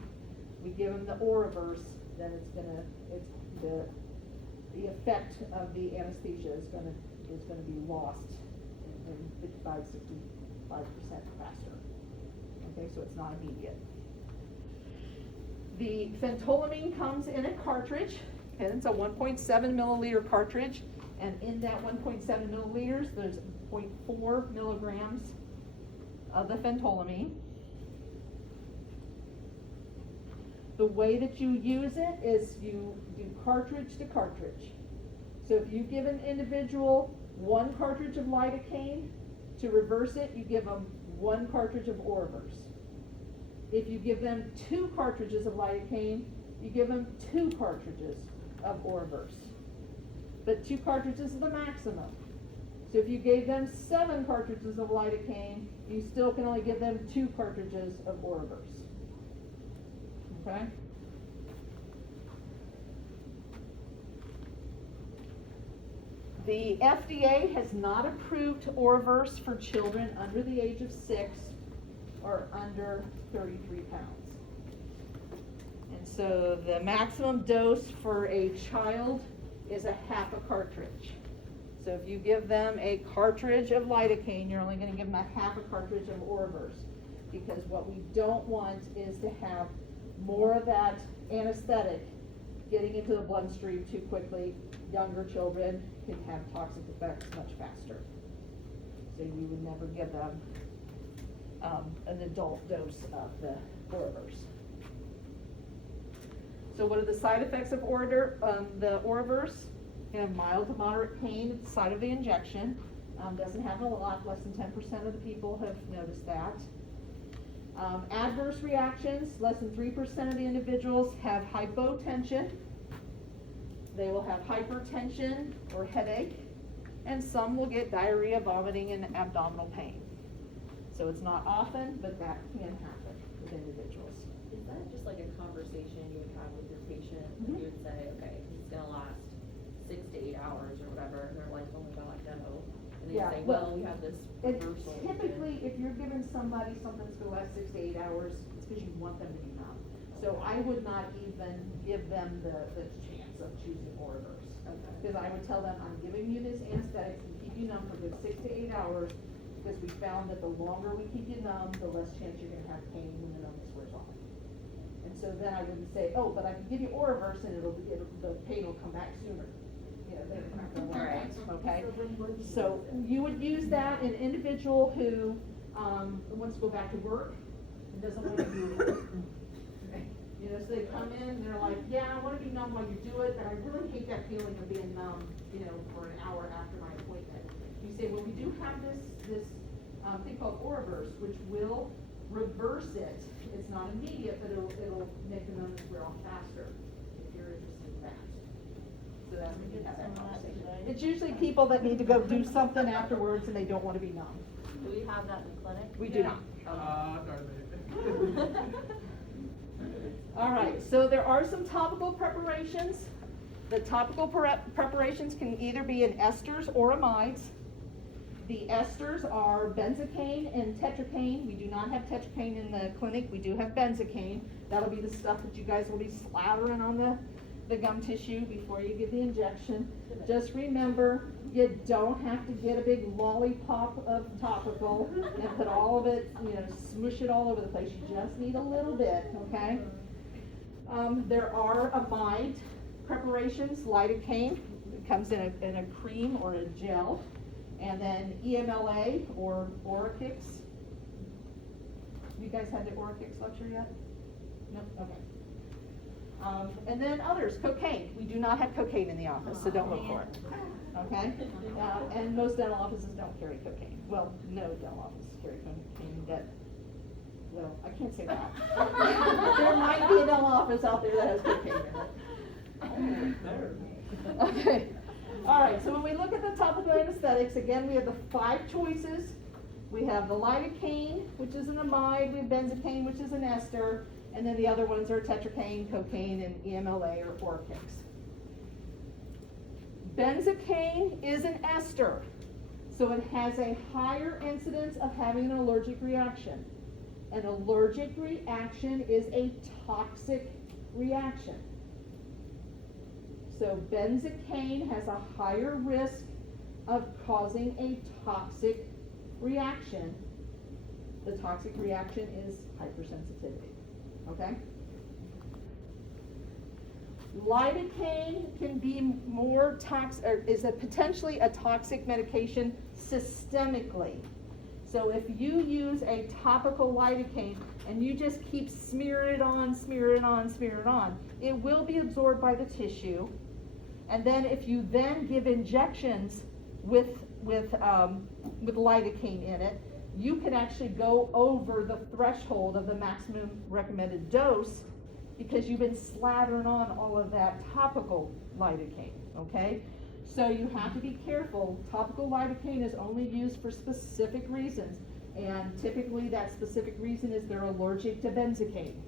we give them the Oraverse, then the effect of the anesthesia is going to be lost in 55, 65% faster. Okay, so it's not immediate. The phentolamine comes in a cartridge, and it's a 1.7 milliliter cartridge, and in that 1.7 milliliters, there's 0.4 milligrams of the phentolamine. The way that you use it is you do cartridge to cartridge. So if you give an individual one cartridge of lidocaine, to reverse it, you give them one cartridge of Oraverse. If you give them 2 cartridges of lidocaine, you give them 2 cartridges of Oraverse. But 2 cartridges is the maximum. So if you gave them 7 cartridges of lidocaine, you still can only give them 2 cartridges of Oraverse. Okay? The FDA has not approved Oraverse for children under the age of 6 are under 33 pounds. And so the maximum dose for a child is a half a cartridge. So if you give them a cartridge of lidocaine, you're only gonna give them a half a cartridge of Oraverse. Because what we don't want is to have more of that anesthetic getting into the bloodstream too quickly. Younger children can have toxic effects much faster. So you would never give them an adult dose of the Oraverse. So what are the side effects of the Oraverse? You have mild to moderate pain at the site of the injection. Doesn't happen a lot, less than 10% of the people have noticed that. Adverse reactions, less than 3% of the individuals have hypotension. They will have hypertension or headache, and some will get diarrhea, vomiting, and abdominal pain. So it's not often, but that can happen with individuals. Is that just like a conversation you would have with your patient? Mhm. You would say, okay, it's gonna last 6 to 8 hours or whatever, and they're like, oh my god, no. And then you Yeah, say, well, well, we have this And reversal. typically, if you're giving somebody something that's gonna last 6 to 8 hours, it's because you want them to be numb. So I would not even give them the chance of choosing Oraverse. Okay. Because I would tell them, I'm giving you this anesthetic to keep you numb for a good 6 to 8 hours, because we found that the longer we keep you numb, the less chance you're gonna have pain when the numbness wears off. And so then I wouldn't say, oh, but I can give you Oraverse and the pain will come back sooner. You know, they're not gonna want that, okay? So you would use that in an individual who, wants to go back to work and doesn't want to do it. You know, so they come in and they're like, yeah, I want to be numb while you do it, but I really hate that feeling of being numb, you know, for an hour after my appointment. You say, well, we do have this thing called Oraverse, which will reverse it. It's not immediate, but it'll make the numbness wear off faster, if you're interested in that. So that's when you have that conversation. It's usually people that need to go do something afterwards and they don't want to be numb. Do we have that in the clinic? We do not. Darn it. All right, so there are some topical preparations. The topical preparations can either be in esters or amides. The esters are benzocaine and tetracaine. We do not have tetracaine in the clinic. We do have benzocaine. That'll be the stuff that you guys will be slathering on the gum tissue before you give the injection. Just remember, you don't have to get a big lollipop of topical and put all of it, you know, smoosh it all over the place. You just need a little bit, okay? There are amide preparations, lidocaine. It comes in a cream or a gel. And then EMLA or Orachix. You guys had the Orachix lecture yet? No? Okay. And then others, cocaine. We do not have cocaine in the office, so don't look for it. Okay? And most dental offices don't carry cocaine. Well, no dental offices carry cocaine that, well, I can't say that. There might be a dental office out there that has cocaine in it. Okay. All right, so when we look at the topical anesthetics, again, we have the 5 choices. We have the lidocaine, which is an amide, we have benzocaine, which is an ester, and then the other ones are tetracaine, cocaine, and EMLA or Orachix. Benzocaine is an ester, so it has a higher incidence of having an allergic reaction. An allergic reaction is a toxic reaction. So benzocaine has a higher risk of causing a toxic reaction. The toxic reaction is hypersensitivity, okay? Lidocaine can be more toxic, or is potentially a toxic medication systemically. So if you use a topical lidocaine and you just keep smearing it on, smear it on, smear it on, it will be absorbed by the tissue. And then if you then give injections with lidocaine in it, you can actually go over the threshold of the maximum recommended dose because you've been slathering on all of that topical lidocaine, okay? So you have to be careful. Topical lidocaine is only used for specific reasons, and typically that specific reason is they're allergic to benzocaine.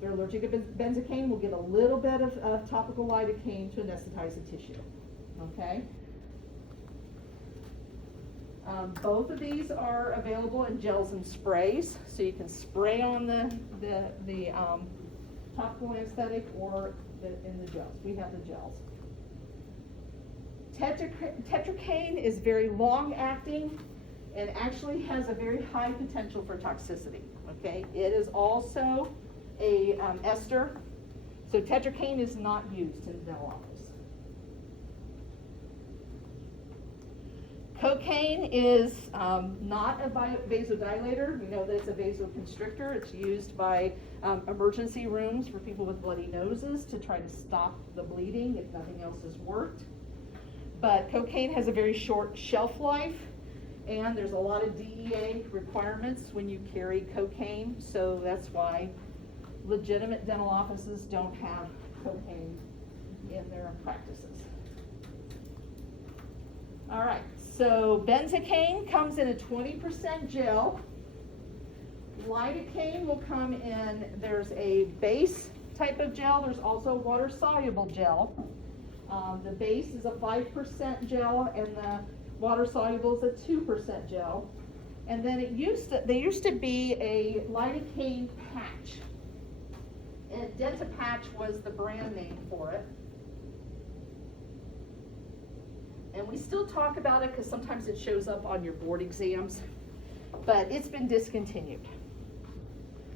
They're allergic to benzocaine, we'll give a little bit of topical lidocaine to anesthetize the tissue, okay? Both of these are available in gels and sprays, so you can spray on the topical anesthetic or in the gels. We have the gels. Tetracaine is very long acting and actually has a very high potential for toxicity, okay? It is also a ester, so tetracaine is not used in the dental office. Cocaine is not a vasodilator. We know that it's a vasoconstrictor. It's used by emergency rooms for people with bloody noses to try to stop the bleeding if nothing else has worked. But cocaine has a very short shelf life, and there's a lot of DEA requirements when you carry cocaine, so that's why legitimate dental offices don't have cocaine in their practices. All right, so benzocaine comes in a 20% gel. Lidocaine will come in, there's a base type of gel, there's also water-soluble gel. The base is a 5% gel and the water-soluble is a 2% gel. And then there used to be a lidocaine patch. And Dentapatch was the brand name for it. And we still talk about it because sometimes it shows up on your board exams, but it's been discontinued.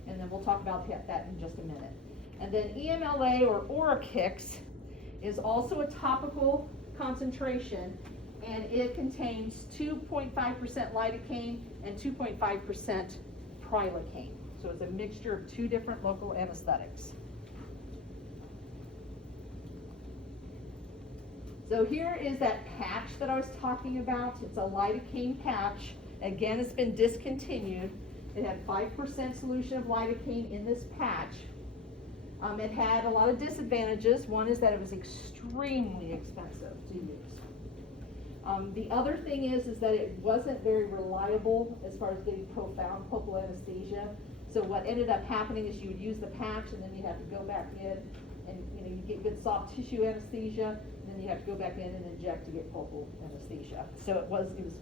And then we'll talk about that in just a minute. And then EMLA or Oracix is also a topical concentration, and it contains 2.5% lidocaine and 2.5% prilocaine. So it's a mixture of two different local anesthetics. So here is that patch that I was talking about. It's a lidocaine patch. Again, it's been discontinued. It had 5% solution of lidocaine in this patch. It had a lot of disadvantages. One is that it was extremely expensive to use. The other thing is that it wasn't very reliable as far as getting profound pulpal anesthesia. So what ended up happening is you would use the patch and then you'd have to go back in and you get good soft tissue anesthesia, and then you have to go back in and inject to get pulpal anesthesia. So it wasn't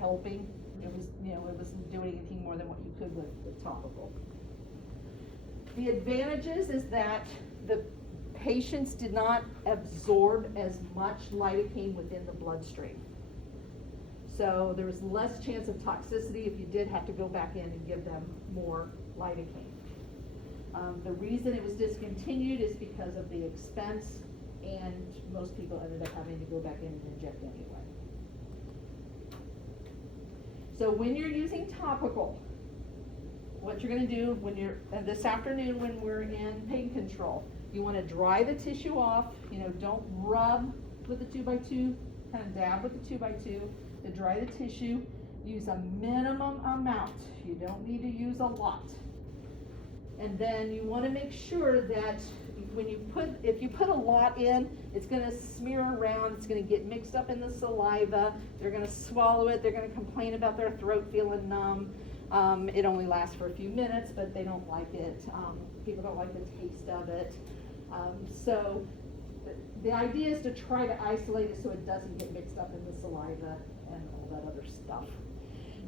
helping. It wasn't doing anything more than what you could with topical. The advantages is that the patients did not absorb as much lidocaine within the bloodstream. So there was less chance of toxicity if you did have to go back in and give them more lidocaine. The reason it was discontinued is because of the expense, and most people ended up having to go back in and inject anyway. So when you're using topical, what you're going to do this afternoon when we're in pain control, you want to dry the tissue off. Don't rub with the 2x2, kind of dab with the 2x2 to dry the tissue. Use a minimum amount. You don't need to use a lot. And then you want to make sure that if you put a lot in, it's going to smear around, it's going to get mixed up in the saliva, they're going to swallow it, they're going to complain about their throat feeling numb. It only lasts for a few minutes, but they don't like it. People don't like the taste of it. So the idea is to try to isolate it so it doesn't get mixed up in the saliva and all that other stuff.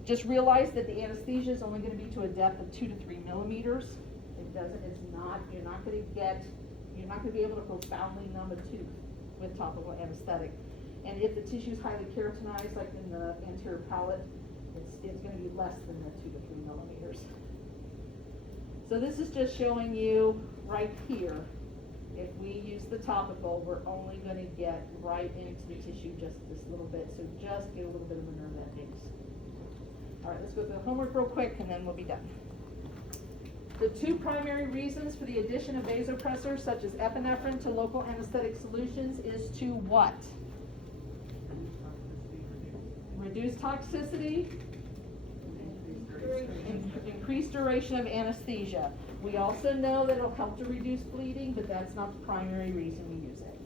Just realize that the anesthesia is only going to be to a depth of 2 to 3 millimeters. You're not going to be able to profoundly numb a tooth with topical anesthetic. And if the tissue is highly keratinized, like in the anterior palate, it's going to be less than the 2 to 3 millimeters. So this is just showing you right here, if we use the topical, we're only going to get right into the tissue just this little bit, so just get a little bit of the nerve endings. All right, let's go through the homework real quick and then we'll be done. The two primary reasons for the addition of vasopressors such as epinephrine to local anesthetic solutions is to what? Reduce toxicity, increase duration of anesthesia. We also know that it'll help to reduce bleeding, but that's not the primary reason we use it.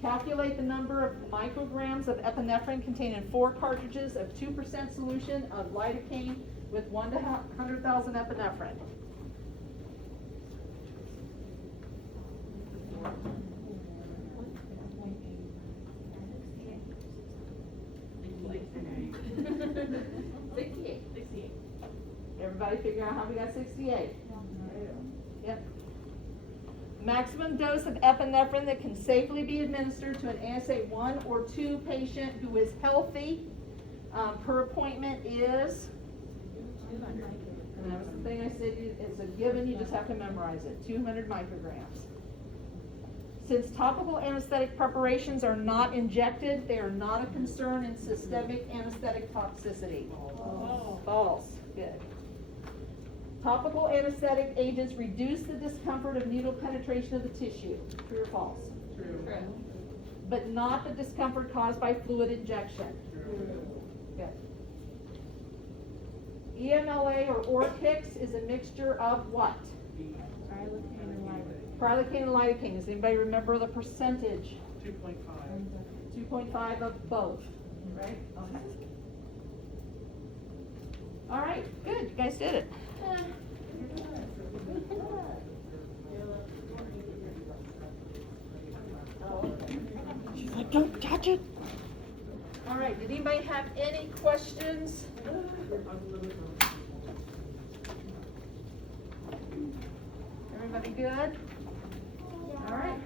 Calculate the number of micrograms of epinephrine contained in 4 cartridges of 2% solution of lidocaine with 1 to 100,000 epinephrine. figure out how we got 68. Yep. Maximum dose of epinephrine that can safely be administered to an ASA 1 or 2 patient who is healthy per appointment is, and that was the thing I said, it's a given, you just have to memorize it, 200 micrograms. Since topical anesthetic preparations are not injected, they are not a concern in systemic anesthetic toxicity. False. Good. Topical anesthetic agents reduce the discomfort of needle penetration of the tissue. True or false? True. But not the discomfort caused by fluid injection. Good. EMLA or Orkix is a mixture of what? Prilocaine and lidocaine. Does anybody remember the percentage? 2.5. 2.5 of both, right? Okay. All right, good. You guys did it. She's like, don't touch it. All right, did anybody have any questions? Everybody good? All right.